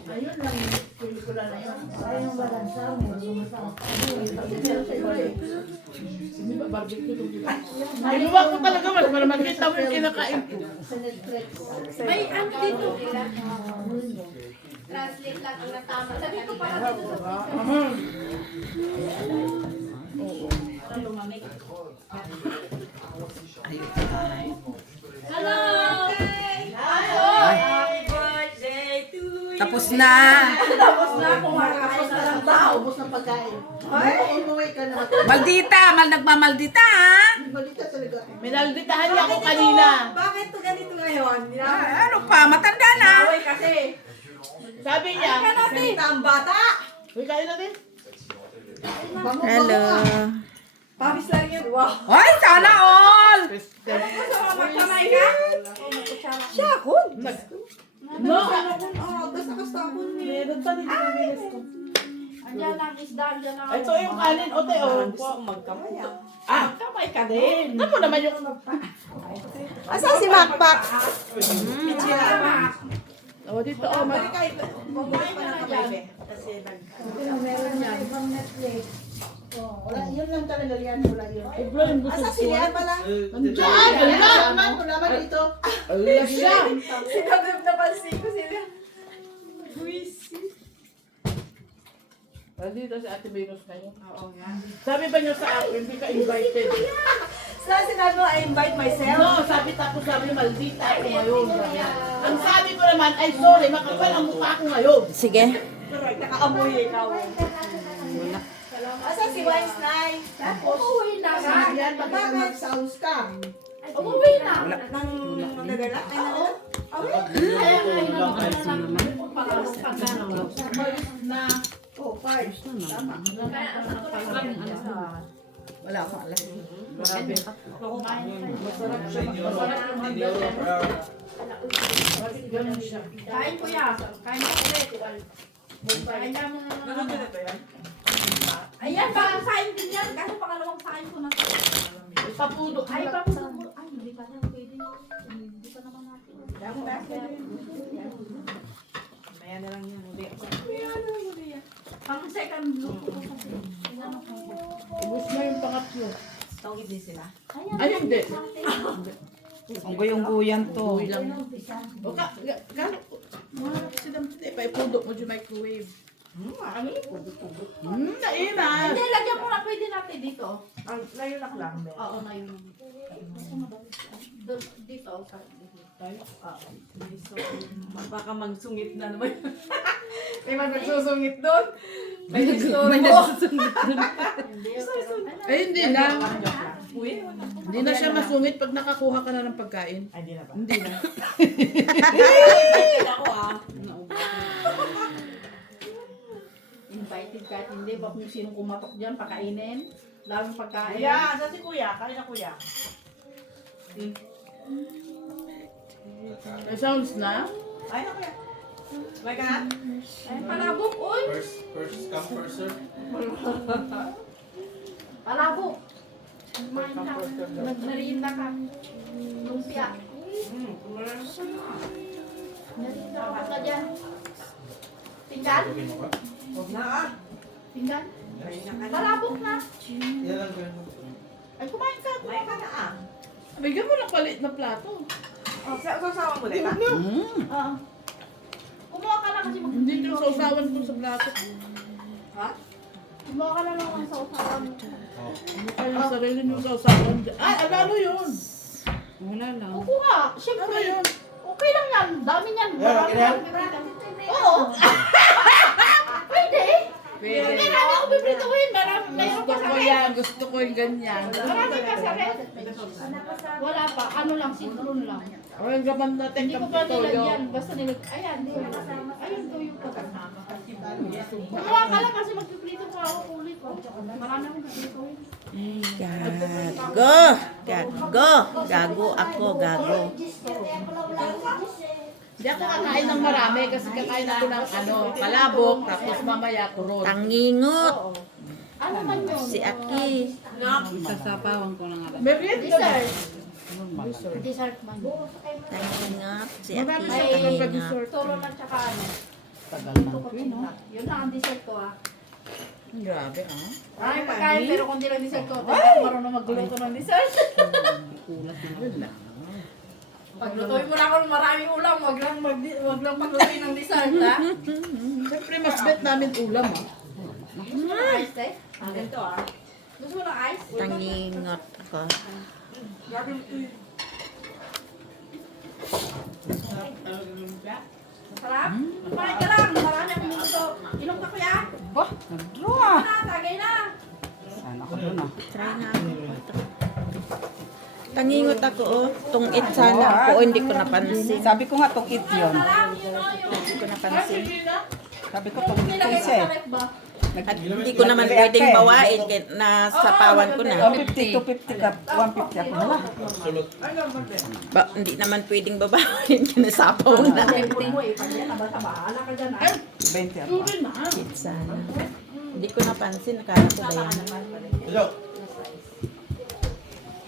Ayun lang, pelikula na yun. Sayang balansa, meron sa Meron sa iba eh. Hindi ba barbecue to? Ginawa ko talaga mas para makita mo yung kinakain ko. Sa Netflix. May ano dito. Translate lang ang natama. Sabi ko para dito sa Hello! Tapos na. Tapos na, kumakapos na lang tao. Ubus ng pagkain. Ay, umuwi ka na. Maldita! Nagmamaldita ha? Balita talaga. Minalditahan niya ako kanina. Bakit to ganito ngayon? Ano pa? Matanda na. Away kasi. Sabi niya, Ganito ang bata. uy, kain natin. Hello. Pawis lang yun. Wow. Ay, sana all! Magkamay ka? Siya ako. No! Basta ako ni. Meron pa dito yung bilis ko. Andiyan ang isda, andiyan ang... Ito yung kanin, ote, oh. Magkamay ah. Ah, kamay ka din. Ano naman yung... Asan si Makpak? Oh, dito, oh, Balik kayo. Bumalik pa ng kababe. Kasi Meron na ibang Netflix. wala, yun lang talaga yan. Wala yun. Ibro yung gusto Asa ko. si Lian pala? Andiyan! Wala! Wala naman dito. Wala siya! Sinagrab na pansin ko sila. Nandito si Ate Venus ngayon. Oo nga. Sabi ba niya sa akin, hindi ka invited? Saan sinabi mo, I invite myself? No, sabi maldita ako ngayon. Ang sabi ko naman, ay sorry, makapal ang mukha ko ngayon. Sige. Correct, nakaamoy ikaw. Asan si Weinstein? Tapos, Umuwi na nga. yan, baka mag-sounds ka. Umuwi na. Nang nagala? Ay, nagala? Kaya ngayon naman. Pagkano. Na, Oh, five. Tama. Wala akong alam. grabe. Masarap siya. Masarap yung handa. Ganun siya. Kain ko ya. Kain ko ulit. Kain ka mo naman. Ayan, baka kain din yan. Kasi pangalawang kain ko na. Ipapudok mo Ay, lang. papuno. Ay, hindi pa na pwede. Hindi pa naman natin. Maya na lang yan. Pang second look ko kasi. Tinanong ko. Ubus mo yung pangatlo. Tawid din sila. Ay, hindi. Ang guyong-guyan to. Uwi lang. O ka, gano'n. Maharap sila. Ipapudok mo yung microwave. Nainan. Hindi, lagyan mo na. Pwede natin dito. Ang layo na lang. Oo, na yun. Dito. Baka magsungit na naman. May magsusungit doon. May gusto mo. Ay, hindi na. Uy, Hindi na siya masungit pag nakakuha ka na ng pagkain. ay, di na ba? Hindi na. Ako ah. Invited kahit hindi. Baka kung sinong kumatok dyan, pakainin. Daming pagkain. Kuya, saan si Kuya? Kain na Kuya. May sounds na? Ay na Kuya. May ka na? Ay, palabok. Uy! First come, first serve. Palabok. Kumain ka. Nagmerienda ka. Lumpia. Merienda ka dyan. Pinggan? Okay mo ba? Huwag na ah. Pinggan? Marabok na. Yan lang ganun. Ay, kumain ka. May ka na ah. Bigyan mo ng palit na plato. Sasawa mo na ka? Oo. Kumuha ka na kasi Hindi yung sausawan ko sa plato. Ha? Kumuha ka na lang ang sausawan mo. Ay, yung sarili yung sausawan. Ay, ano yun? Wala lang. Kukuha. Ano Siyempre. yun? Okay lang yan. Dami yan. Yan, Marami yan. yan. Oo. Pwede. Pwede. Marami ako bibrituhin. Mayroon Gusto pa sa ko red. yan. Gusto ko yung ganyan. Marami pa sa red. Wala pa. Ano lang, citron lang. Ay, gaman natin Hindi ko pa kapito nilagyan. yun. Basta ayan, ayun to yung pagkasama. Kumuha ka lang kasi magpiprito ko ako ulit. Marami akong piprituhin. Gago. Gago. Gago ako. Gago. Hindi ako kakain ng marami kasi kakain ako ng palabok, tapos mamaya kurot. Tangingot. Ano man yun? Si Aki. Isasapawan ko na nga. Merienda na. Dessert. Normal lang. Dessert man. Tangingot. Si Aki. Marami May siya Tangingot. dessert. turon at saka ano. Tagal na. Yun lang ang dessert ko ah. Grabe ah. Maraming pagkain pero kung di lang dessert ko, hindi ako marunong magluto ng dessert. Paglutuin mo na ako ng maraming ulam, wag lang paglutuin ng dessert ha. Siyempre mas bet namin ulam ah. Gusto mo ng ice eh? Ganito ah. Gusto mo ng ice? Tangingot ako. Masarap? Kumain ka lang, marami akong minuto. Inom ka kuya? Bah, nag-draw ah. Na, tagay na. Sana ako doon ah. Try na ako. Tangingot ako. Oh. Tungit sana ako. Oh, hindi ko napansin. Sabi ko nga tong it yun. Salam, yun o, yung Hindi ko napansin. Sabi ko tong it nilagay kasi. ko sa ref ba? At hindi ko naman pwedeng bawain. Kaya nasapawan ko na. 150 to 50 ka. 150 ako na lang. Hindi naman pwedeng babawain. Kinasapaw na. Siyempre mo eh, pag yan, bahala ka dyan ah. 20 ako. Sana. Hindi ko napansin. Nakala ko ba yan? Hello.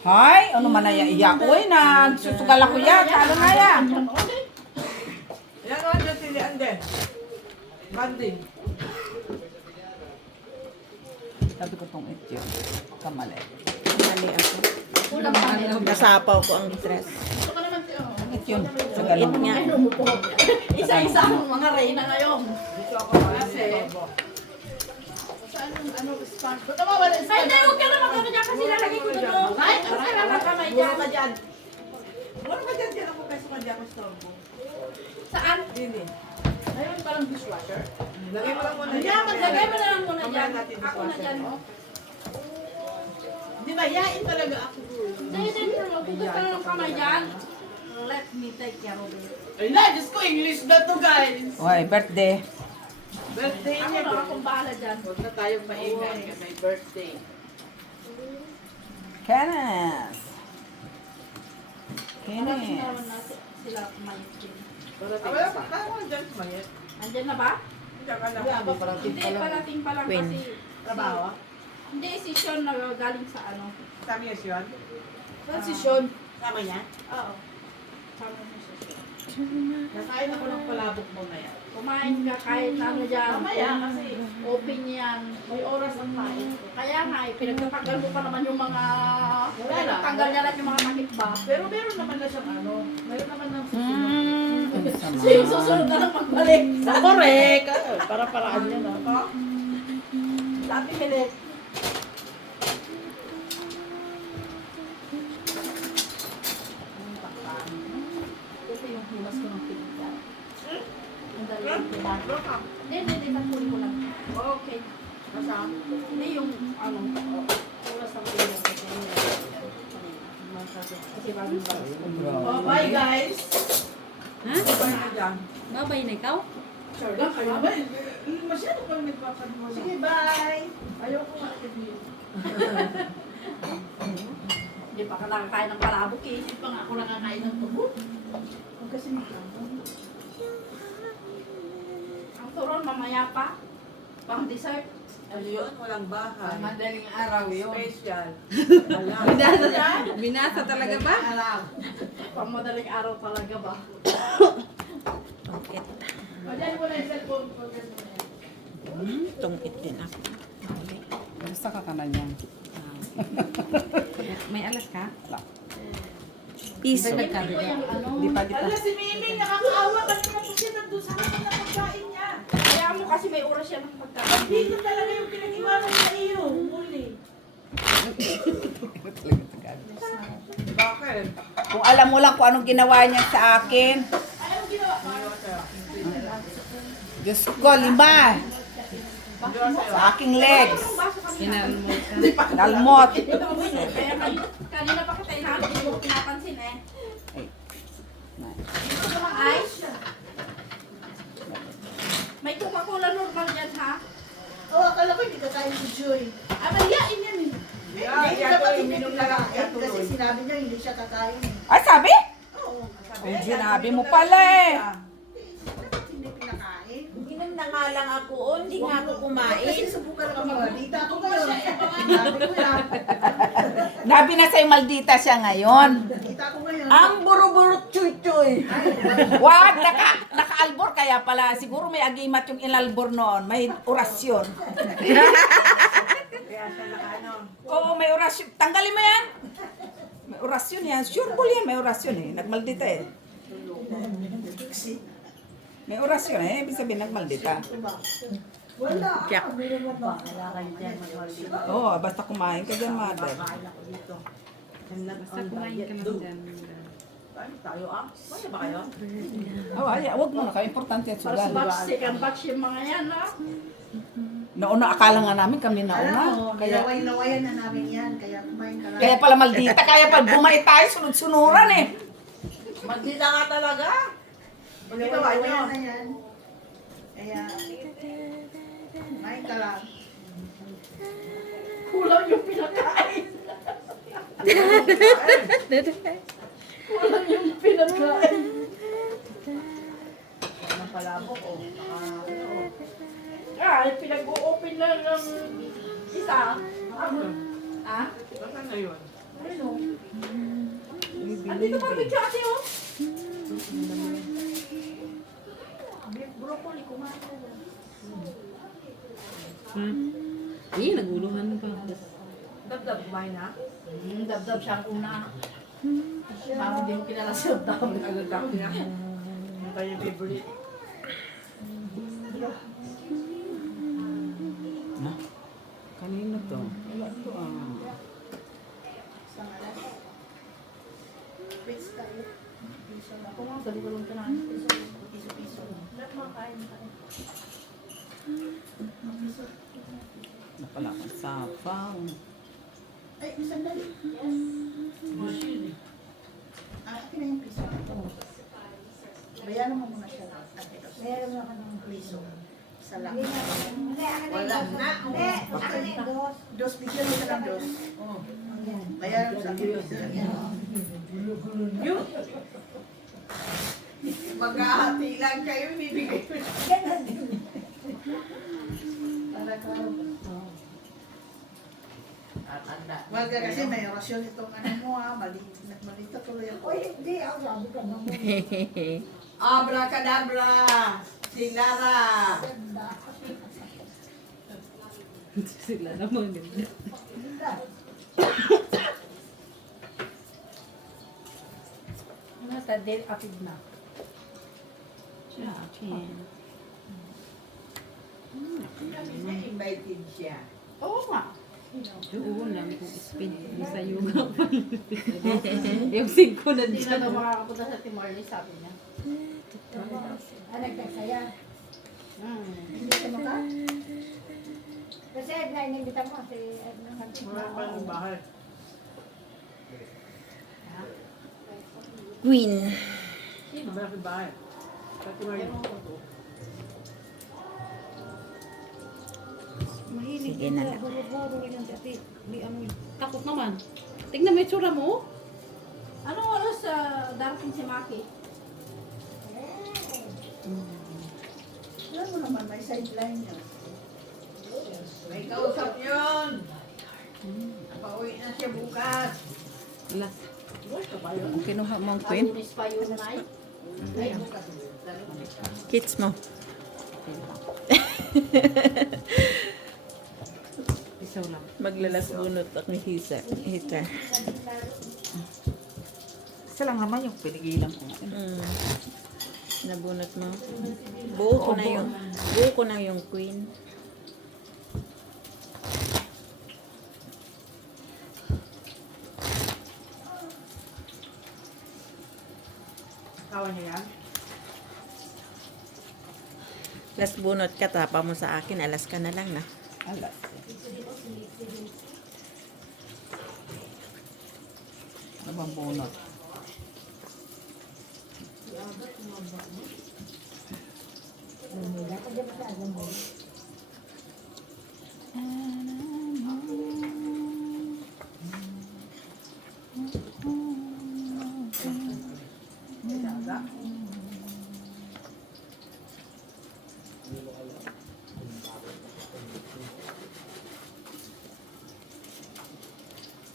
Hay, ano man na iya? Uy, nagsusugal ako yan. Talo na yan. Yan o, dyan sili ande. Banding. Sabi ko tong it yun. Kamali. Mali ako. Kulang pa nila. Nasapaw ko ang stress. Gusto ko naman ito. It yun. Sa It galon. nga. Isa-isa ang mga reyna ngayon. Kasi, saan yung sponge? Ba't nawawala yung Ay, sponge? hindi, huwag ka naman kami dyan kasi lalagay ko doon. Ay, kasi lang kamay dyan. dyan. Wala ka dyan, dyan ako peso ka dyan ako storbo. Saan? Dili. Ayun parang dishwasher. Lagay mo lang muna Lagay mo na lang muna Mamaya dyan. natin Ako na dyan. Di ba, yain talaga ako. Hindi, hindi. Kung gusto na ng kamay dyan, let me take care of it. Ay na, Diyos ko, English na to guys. Uy, birthday. Birthday Ako niya. na akong bahala dyan. Huwag na tayong maingay kasi may birthday. Kenneth. Parating Kenneth. naman na sila kumayot din. Wala pa, tayo mo dyan, mayet. Andyan na ba? Hindi, parang Hindi, parating pa lang When? kasi. trabaho. Hindi, si Sean na galing sa ano. Sabi niya siya. Saan si Sean? Sama niya? Oo. Sama mo si Sean. Nakain ako ng palabok mo na yan. Kumain ka kahit ano dyan. Mamaya kasi Open yan. may oras ang kain. Kaya nga, pinagtatanggal mo pa naman yung mga... Wala na. Pinagtatanggal niya lang yung mga takip ba? Pero meron naman na siyang ano. Meron naman ng susunod. Sama. So yung susunod na lang magbalik. Correct! Para-paraan niya na. Sabi minute. Ito yung hulas ko ng pizza. Ang dali yung pizza. Hindi, tapunin ko lang. Okay. Hindi yung ano, hulas ng pizza. Kasi bagong Oh, bye guys! Ha? Bye na dyan. Babay na ikaw? Sure lang kayo. Abay, masyado pang nagpapagawa. Sige, bye! Ayoko nga. Hindi pa ka nakakain ng palabok eh. Hindi pa nga ako nakakain ng tubod. Huwag kasi magkakaroon. Ang turon mamaya pa. Pang dessert. Ayun, walang bahay. Madaling araw yun. Special. Binasa talaga ba? Alam. Pang madaling araw talaga ba? Tungit. Ayan mo na yung cellphone ko. Tungit din ako. Mali. Gusto ka na niyan. May alas ka? Wala. Piso. Hindi ko yung ano. Di pa, di pa. Ala, si Mimi, nakakaawa. Ba't na po siya nandun sa kanya na pagkain niya? Kaya mo kasi may oras siya ng pagkain. Dito talaga yung pinag-iwanan sa iyo. Muli. Bakit? Kung alam mo lang kung anong ginawa niya sa akin. Ayaw ginawa. Diyos ko, 5. Sa aking legs. Inalmot ka. Nalmot. Kaya kanina pa kita inaano, hindi mo pinapansin eh. Ito naman ice. May Coca-Cola normal dyan ha? Oh, akala ko hindi kakain si Joy. Ah, mahiyain yan eh. Hindi dapat hindi kakain kasi sinabi niya hindi siya kakain eh. Ay, sabi? Oo. Ay, sinabi mo pala eh. Dapat hindi pinakain. Inom na nga lang ako, hindi nga ako kumain. Kasi subukan ako maldita ako ngayon. Sinabi ko yan. Nabi na sa'yo maldita siya ngayon. Kita ko ngayon. Ang buro-buro chuy-chuy. Wag, naka-albor kaya pala. Siguro may agimat yung inalbor noon. May orasyon. Oo, may orasyon. Tanggalin mo yan. May orasyon yan. Sure ball yan, may orasyon eh. Nagmaldita eh. May orasyon eh. Ibig sabihin nagmaldita. Wala. Tiyak. Oo, basta kumain ka dyan, mother. Basta kumain ka lang dyan. Oh, ay, wag mo na kayo. Importante yan Para sa sugal. backstage, ang batch yung mga yan ha? Nauna, akala nga namin kami Alam nauna. mo, Kaya, nilaway-lawayan na namin yan. Kaya kumain ka lang. kaya pala maldita. Kaya pala bumait tayo, sunod-sunuran eh. Magdita ka talaga. Nilaway-lawayan na yan. Kaya, kumain ka lang. Kulang yung pinakain. Kulang yung pinakain. Ang palabo ko. Ah, pinag-o-open na ng isa. Ah? Saan na yun? Ano? Andito pa bigla kasi oh. Broccoli, kumain ka na. Eh, naguluhan pa. Dabdab, kumain na? Dabdab siya ang una. Parang hindi mo kilala si Dabdab. Agad-agad niya. Yung kanyang favorite. Na? Kanino to? Wala to ah. Pits tayo. Ako nga, dali ko lang kinain. Piso-piso. Lahat mga kain tayo. Napala kang sapaw. Ay, sandali. Akin na yung piso. Bayaran mo muna siya. Meron ako ng Piso. Isa lang. Wala na. Hindi, akin na dos. Dos, bigyan mo siya ng dos. Ayan. Bayaran mo sa akin. Maghahati lang kayo, bibigay ko. Para klaro. Tatanda. Wag ka kasi may orasyon itong ano mo ha. Nagmalita tuloy ako. Uy, hindi ako sabi ko naman. Abracadabra! Si Lara! Sila naman din. Ano sa del apid na? Na-invited siya. Oo nga. Oo, lang kung speed sa yoga pa. Yung 5 na Hindi na dyan. daw makakapunta sa Timorley, sabi niya. Ah, nagkasaya. Hindi ka maka? Kasi Edna, inibita mo si Edna. Wala pa ng bahay. Queen. Wala sa bahay. Pati mo yun. Mahilig din sa buro-buro yan si ate. May ano yun. Takot naman. Tingnan mo yung tsura mo. Anong oras darating si Maki? Alam mo naman, may sideline niya. May kausap yun. Pauwi na siya bukas. Wala. Ang kinuha mo ang queen. Lunes pa yun, Nay. Kids mo. Isa isaw lang. Maglalas bunot ang hisa. Hita. Isa lang naman yung pinigilan ko. Nabunot mo. Buo ko na yung queen. Kawan niya yan. Last bunot ka, tapa mo sa akin. Alas ka na lang na. Alas. Ano bang bunot?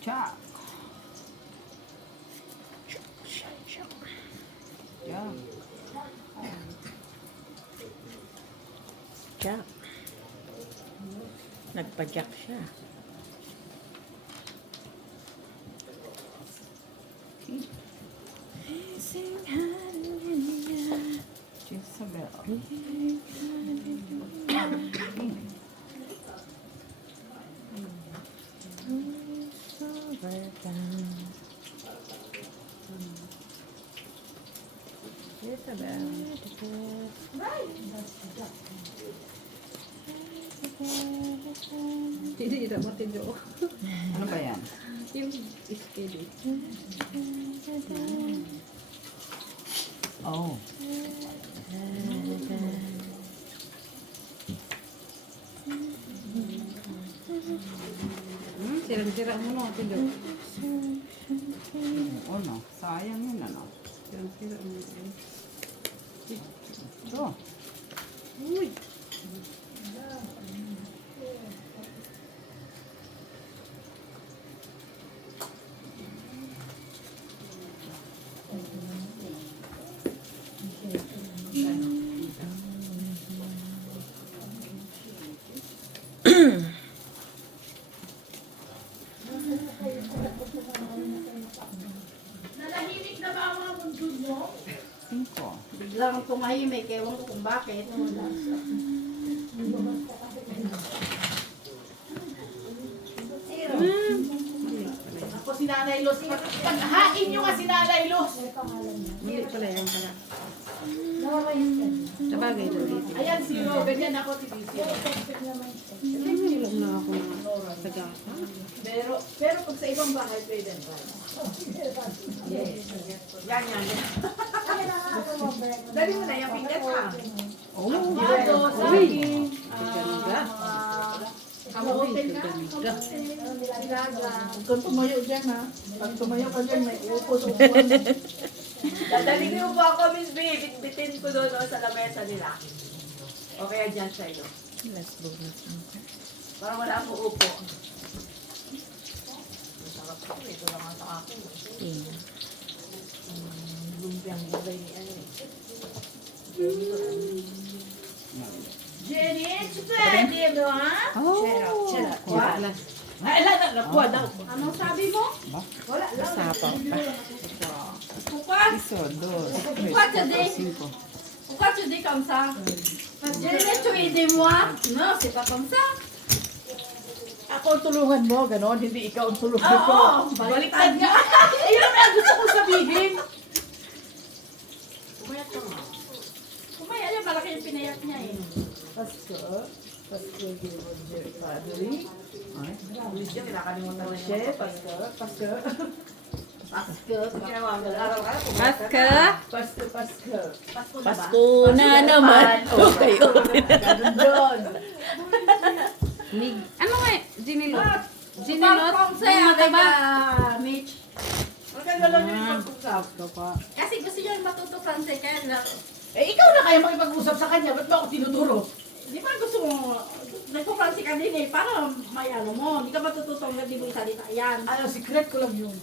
Chak. Yeah. Jack. Nagpa-jack siya. Jezebel. Hindi mo tinyo. Ano ba yan? Yung iskili. Oh. Sirang-sira mo no, tinyo. Oh no. Sayang yun ano. Sirang-sira mo. Ito. Uy! Nalahimik na ba ang mga mundo mo? 5. Biglang tumahimik, ewan ko kung bakit. Ako si Nanay Luz. Paghain nyo nga si Nanay Luz. Hindi pala yan pala. Sabagay na dito. Ayan si Robin, yan ako si Lizzie. Nilong na ako na sagasa. Pero pag sa ibang bahay, pwede ba? Yan. Dali mo na yung pingat ha. Oh. Avocado, saging, Ganda. kamote na. Kung tumayo dyan ha. Pag tumayo ka dyan, may upo-upuan. Dadalhin niyo po ako, Miss B. Bitbitin ko doon sa lamesa nila. O kaya dyan sa iyo. Last bonus. Para wala akong upo. Sarap ko. Ito lang ang sa akin. Lumpiang gulay ni ano eh. Jenny, pwede mo ha? Oh. Wala. Ay, nakuha daw. Anong sabi mo? Wala lang. Sapaw pa. Bukas! Iso, 2, 3, Bukas today. 4, 5. Bukas today comme ça. Jenny, tu aides moi? Non, c'est pas comme ça. Ako ang tulungan mo, ganon. Hindi ikaw ang tulungan ko. Oo, Baliktad nga. Ayun na gusto ko sabihin. Kumaya niya, malaki yung pinayat niya eh. Pasko, Padre. Luis yung kinakalimutan mo Moshe, Pasko. Paska. Pasko. Pasko na naman. Okay. Ganun doon. Ano nga? Ginilot? Ginilot? Yung mataba? Mitch. Ang kagalaw niyo yung pag-usap. Kasi gusto niya matuto Francais kaya na, Ikaw na kaya makipag-usap sa kanya. Ba't ba ako tinuturo? di ba gusto mo, nagpo-Francais ka din eh, para may ano mo, hindi ka matututong na di mo isalita yan. Ano, secret ko lang yun.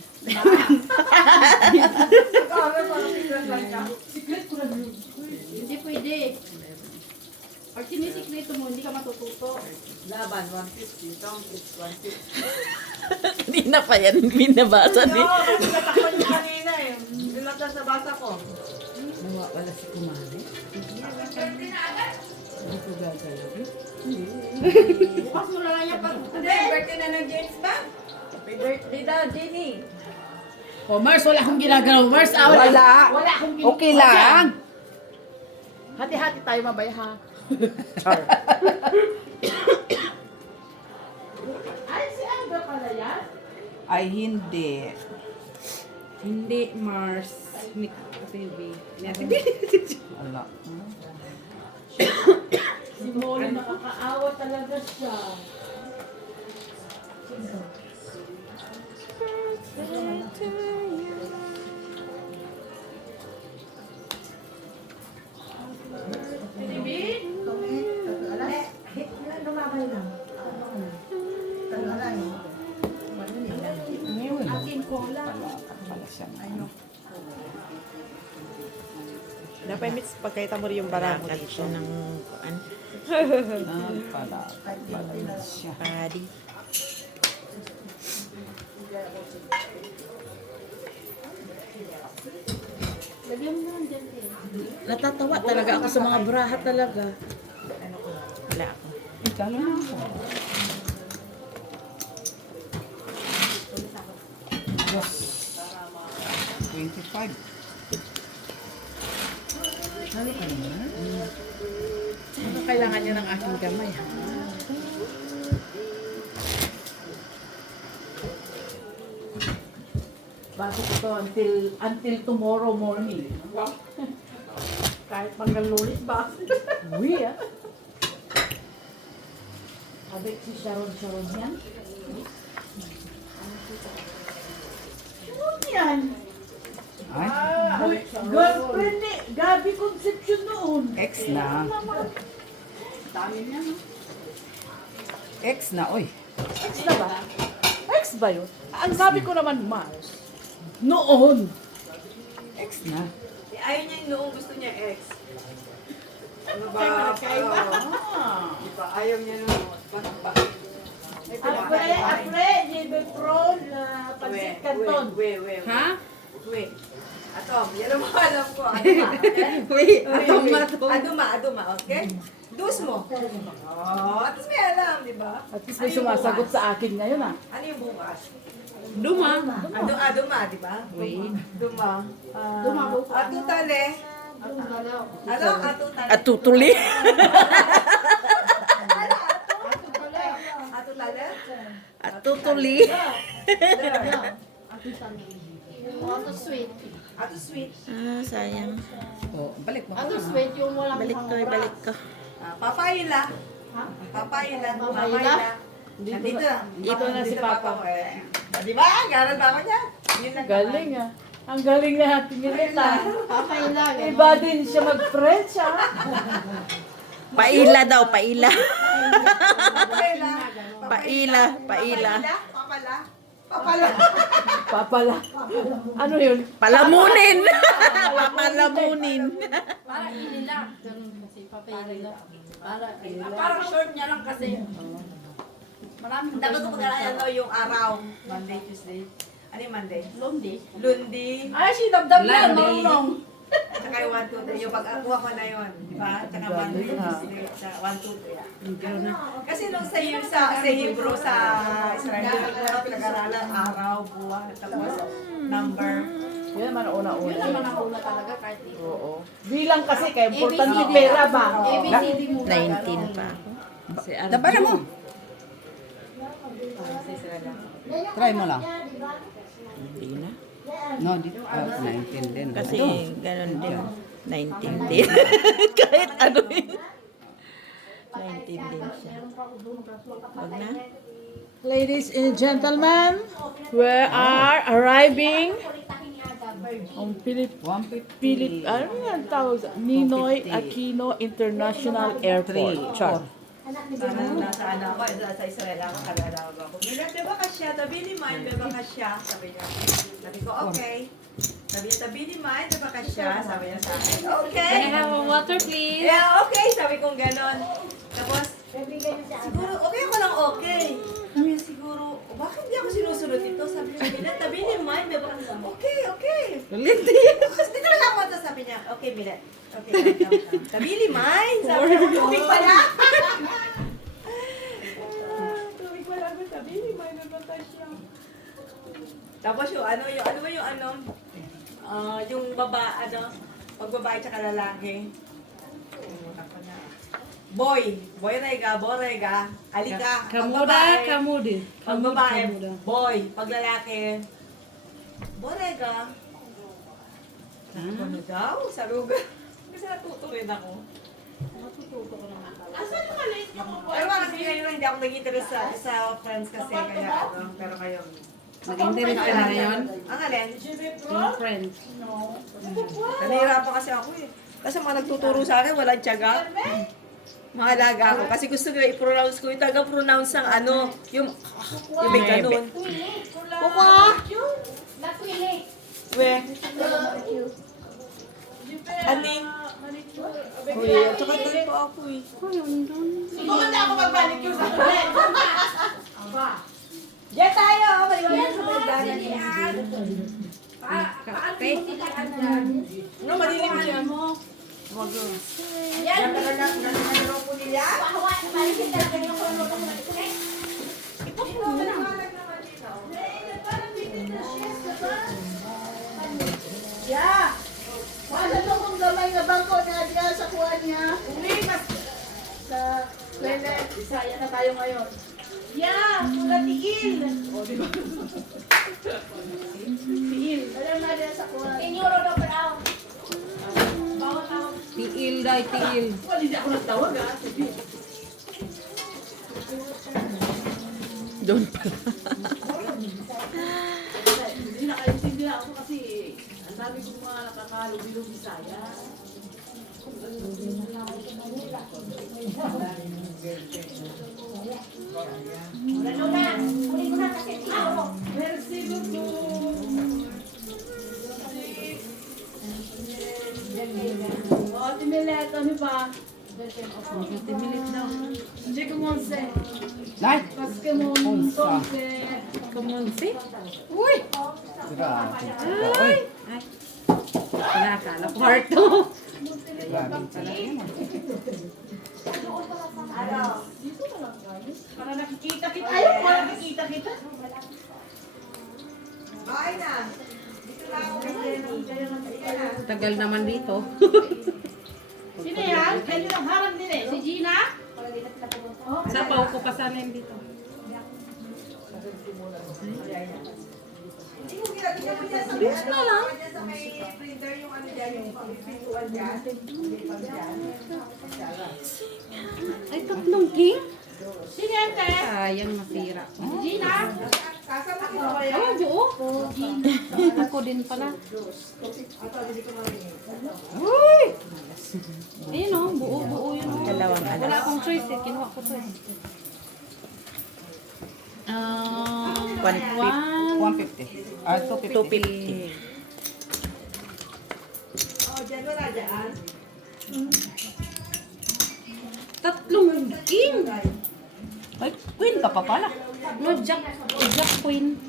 Secret ko lang yun. Hindi pwede. Pag sinisikreto mo, hindi ka matututo. Laban, 150. Don't it's 150. Hindi na pa yan binabasa ni. Oo, kasi natakpan niya kanina eh. Nilatas sa basa ko. Nawa pala si Kumari. Hindi ko gagalaw. Bukas mo na lang yan pag... Birthday na ng James ba? Happy birthday daw, Jenny. Oh, Mars, wala akong ginagalaw. Mars, Wala. Wala akong ginagalaw. Okay lang. Hati-hati tayo mabay ha. Ay, si Andra pala yan? Ay, hindi. Hindi, Mars. Nick, baby. Wala. Si Molly nakakaawa talaga siya. Lumabay lang. Pala siya. Dapat mix pagkita mo rin yung bara mo dito ng kuan. Pala siya. Padi. Lagyan mo lang dyan eh. Natatawa talaga ako sa mga braha talaga. Wala ako. Talo na ako. Yes. 25. Ano kailangan niya ng aking gamay ha? Bago ko to until tomorrow morning. Kahit panggal lulit ba? Uy ah. Abek si Sharon yan. Ano yan? Ay, Uy, girlfriend ni Gabi Concepcion noon. X na. Dami niya, no? X na, oy. Ex na ba? Ex ba yun? Ang sabi ko naman, Mars. Noon. X na. Ayaw niya yung noong gusto niya ex. Ano ba? Di ba? Ayaw niya noon. Apre, JB Pro na Pansit Canton. Ha? Atom, yan ang mga alam ko. Aduma. Aduma, okay? Dus mo. Oh, at least may alam, di ba? At least may sumasagot sa akin ngayon ah. Ano yung bukas? Duma. Aduma, di ba? Wait. Duma. Duma po. Atutale. Ano galaw? Ano? Atutale. At tutuli. Atutale? At tutuli. Ato sweet. Ato sweet. Ah, sayang. Oh, balik mo. Ato sweet yung walang Balik ko, balik ko. Papayila. Papayila. Papayila? Nandito na. Dito na si Papa. Di ba? Garal ba ako niya? Yun lang. Galing ah. Ang galing na natin nilita. Papay lang. Iba din siya mag-French ah. Paila daw, paila. Papayila. Paila, paila. Papala. Papala. Papala. Ano yun? Palamunin. Papalamunin. Para inila. Ganun kasi. Papay nila. Parang short niya lang kasi. Maraming Dapat ko pag-alala yung araw. Monday, Tuesday. Ano yung Monday? Lundi. Lundi. Ay, si Dabdab yan. Lundi. Marunong. At saka yung 1, 2, 3. Yung pag-akuha ko na yun. Diba? At saka Monday, Tuesday. 1, 2, 3. Kasi nung sa Hebrew, sa Israel, pinag-aralan araw, buwan, tapos number. Yan naman ang una-una. Yun naman ang una talaga kahit dito. Oo. Bilang kasi kaya importante ABCD. pera ba? ABCD mo. 19 pa ako. Si Arjo. Daba na mo. Try mo lang. Hindi na. No, dito. 19 din. Kasi Ito. ganun din. 19 din. Kahit ano yun. 19 din siya. Wag na. Ladies and gentlemen, we are arriving on ano yan tawag? Ninoy Aquino International Airport. Char. Nasa anak ko, sa Israel ako, kagalaw ako. Di ba ka siya? Tabi ni Mine, di ba ka siya? Sabi niya. Sabi ko, okay. Sabi niya, tabi ni Mine, di ba ka siya? Sabi niya sa akin, okay. Can I have a water, please? Yeah, okay. Sabi kong ganon. Tapos, Kaibigan niya si Ana. Siguro, okay ako lang okay. Sabi niya siguro, bakit hindi ako sinusunod ito? Sabi niya, Milet, sabi niya, mind, okay, okay. Ulit. Kasi di talaga ako ito, sabi niya, okay, Milet. Okay, sabi niya, mind, sabi niya, tubig pala. Tubig pala ako, sabi niya, mind, nabata siya. Tapos yung yung pag babae tsaka lalaki. Boy rega, alika. Kamuda, kamuda. Pag babae, boy. Pag lalaki, borega. Ano daw? Sabi ko, kasi natuto rin ako. Asan yung maliit niyo po? Pero kasi ngayon hindi ako nag-interest sa friends kasi kaya pero kayo. Nag-interest ka na ngayon? Ang alin? Yung friends. Nanihirapan kasi ako eh. Kasi mga nagtuturo sa akin, walang tiyaga. Mga alaga ako. Kasi gusto ko i-pronounce ko yung taga-pronounce ng yung may ganun. Kuka! Natwilik. We. Aning. Uy, at saka doon pa ako eh. Siguro na ako magbalik yung sa kulit. Diyan tayo! Maliwanag sa pagdana ni Kape. No, malilim siya mo. Yan talaga ng po nila. Balikin talaga yung kulong ng Yeah! Wala na kong gamay na bangko na diyan sa kuha niya. Umikas sa toilet. Isaya na tayo ngayon. Yeah! Mula tiil! O, di ba? Tiil. Alam na diyan sa kuha. Inyuro daw per hour. Bawat hour. Tiil, day, tiil. Wala, hindi ako nagtawag ha. Doon pala. Hindi nakaintindi na ako kasi ang dami kong mga nakakalo-bilong Bisaya. Lalo na. Huli ko na kasi inyuro. Merci beaucoup. Oh, Timilet, ano ba? Timilit daw. J'ai commencé. Like, Parce que mon son c'est... Kumunsi. Uy! grabe. Ay! Ay! Pinakala ko heart to. Grabe talaga yan. Para nakikita kita. Ayaw, para nakikita kita. Bye na. Dito na ako kay Jenny. Tagal naman dito. Sino yan? Kayo lang harap din eh. Si Gina? Sapaw ko pa sana yung dito. Hindi ko ginagawa mo dyan sa dyan sa may printer yung dyan, yung pintuan dyan. Ay, tatlong king? Sino yan, te? Sayang masira. Gina? Kasama ko ba yan? Oh, buo. Ako din pala. Uy! Ayun o, buo yun. Dalawang Wala alas. akong choice eh. Kinuha ko to eh. 150. Ah, 250. 250. Oh, dyan wala dyan. Tatlong king. Ay, queen ka pa pala. No, jack queen.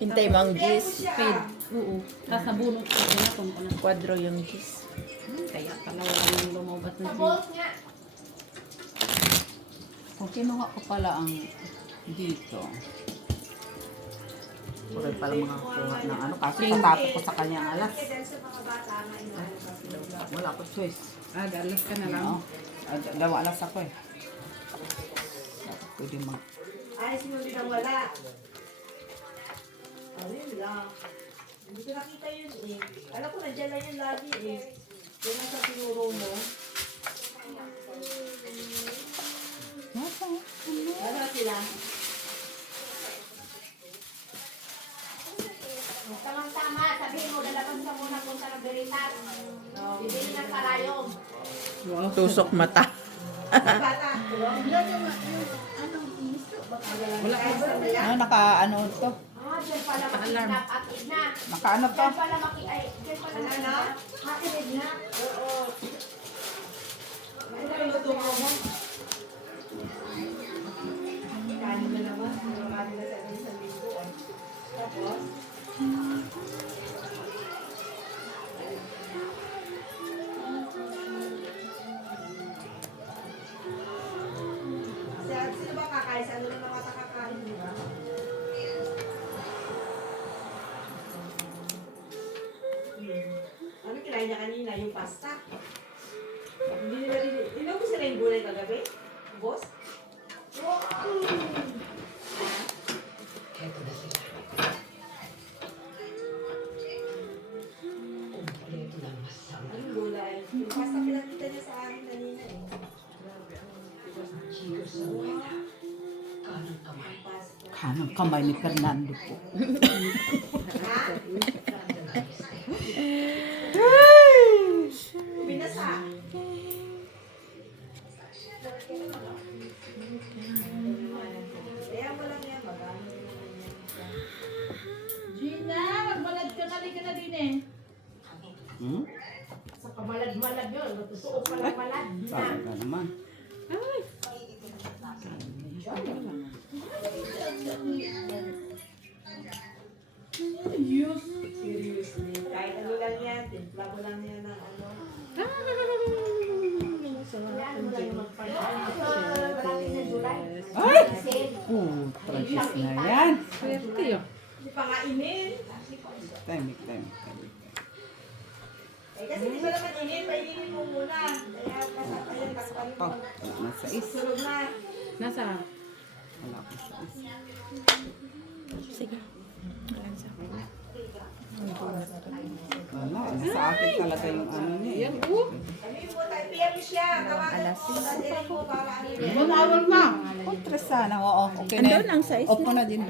Hintay mo ang gis. Spade. Oo. Tapos nabunot ko na itong ko na. Quadro yung gis. Kaya pala wala nang lumabas na siya. Bolt nga. Kung kinuha ko pala ang dito. Puro pala mga kuha ng ano. Kasi patapos ko sa kanyang alas. Wala ko choice. Ah, dalas ka na lang. Oo. Dawa alas ako eh. Dapat pwede mag... Ay, sino din ang wala? Ayun lang. Hindi ko nakita yun eh. Alam ko, nandiyan lang yun lagi eh. Yan ang sa tinuro mo. Ano sila? Tamang-tama. Sabihin mo, dalapan ka muna punta ng Veritas. Bibili ng parayong. Tusok mata. Bata. Wala ka. Ano, naka ano to? Ah, dyan pala makinap at igna. Naka ano to? Dyan pala dyan pala makinap. Makinap na. Ano yung luto mo? Ano kinain niya kanina? Yung pasta. Hindi nila rin. Inom mo sila yung gulay kagabi? Boss? Anong gulay? Yung pasta pinakita niya sa akin kanina eh. Pasta. Kanang kamay ni Fernando po. Binasa. Kaya mo lang yan, magano naman yan. Gina, magbalad ka na din eh. Hmm? Sa kamalad-malad yun. Totoo palang malad. Sabi ka naman. Seriously. Kahit ano lang yan, timpla mo lang yan ng ano. Ay! Precious na yan. Swerte yun. Hindi pa nga inin. Timing. Eh kasi di ba naman inin, painin mo muna. Kaya ayun, kasapanin Oh, mo. wala na sa is. Sunod na. Nasa? Wala ko sa is. Sige. Wala, sa akin talaga yung ano niya. Yan, oh. Sabi mo, PM mo siya. Tawagan mo. Dadalhin mo para ano. Mamawag na. Kontra sana, oo. Okay na. Andun ang size Opo na din.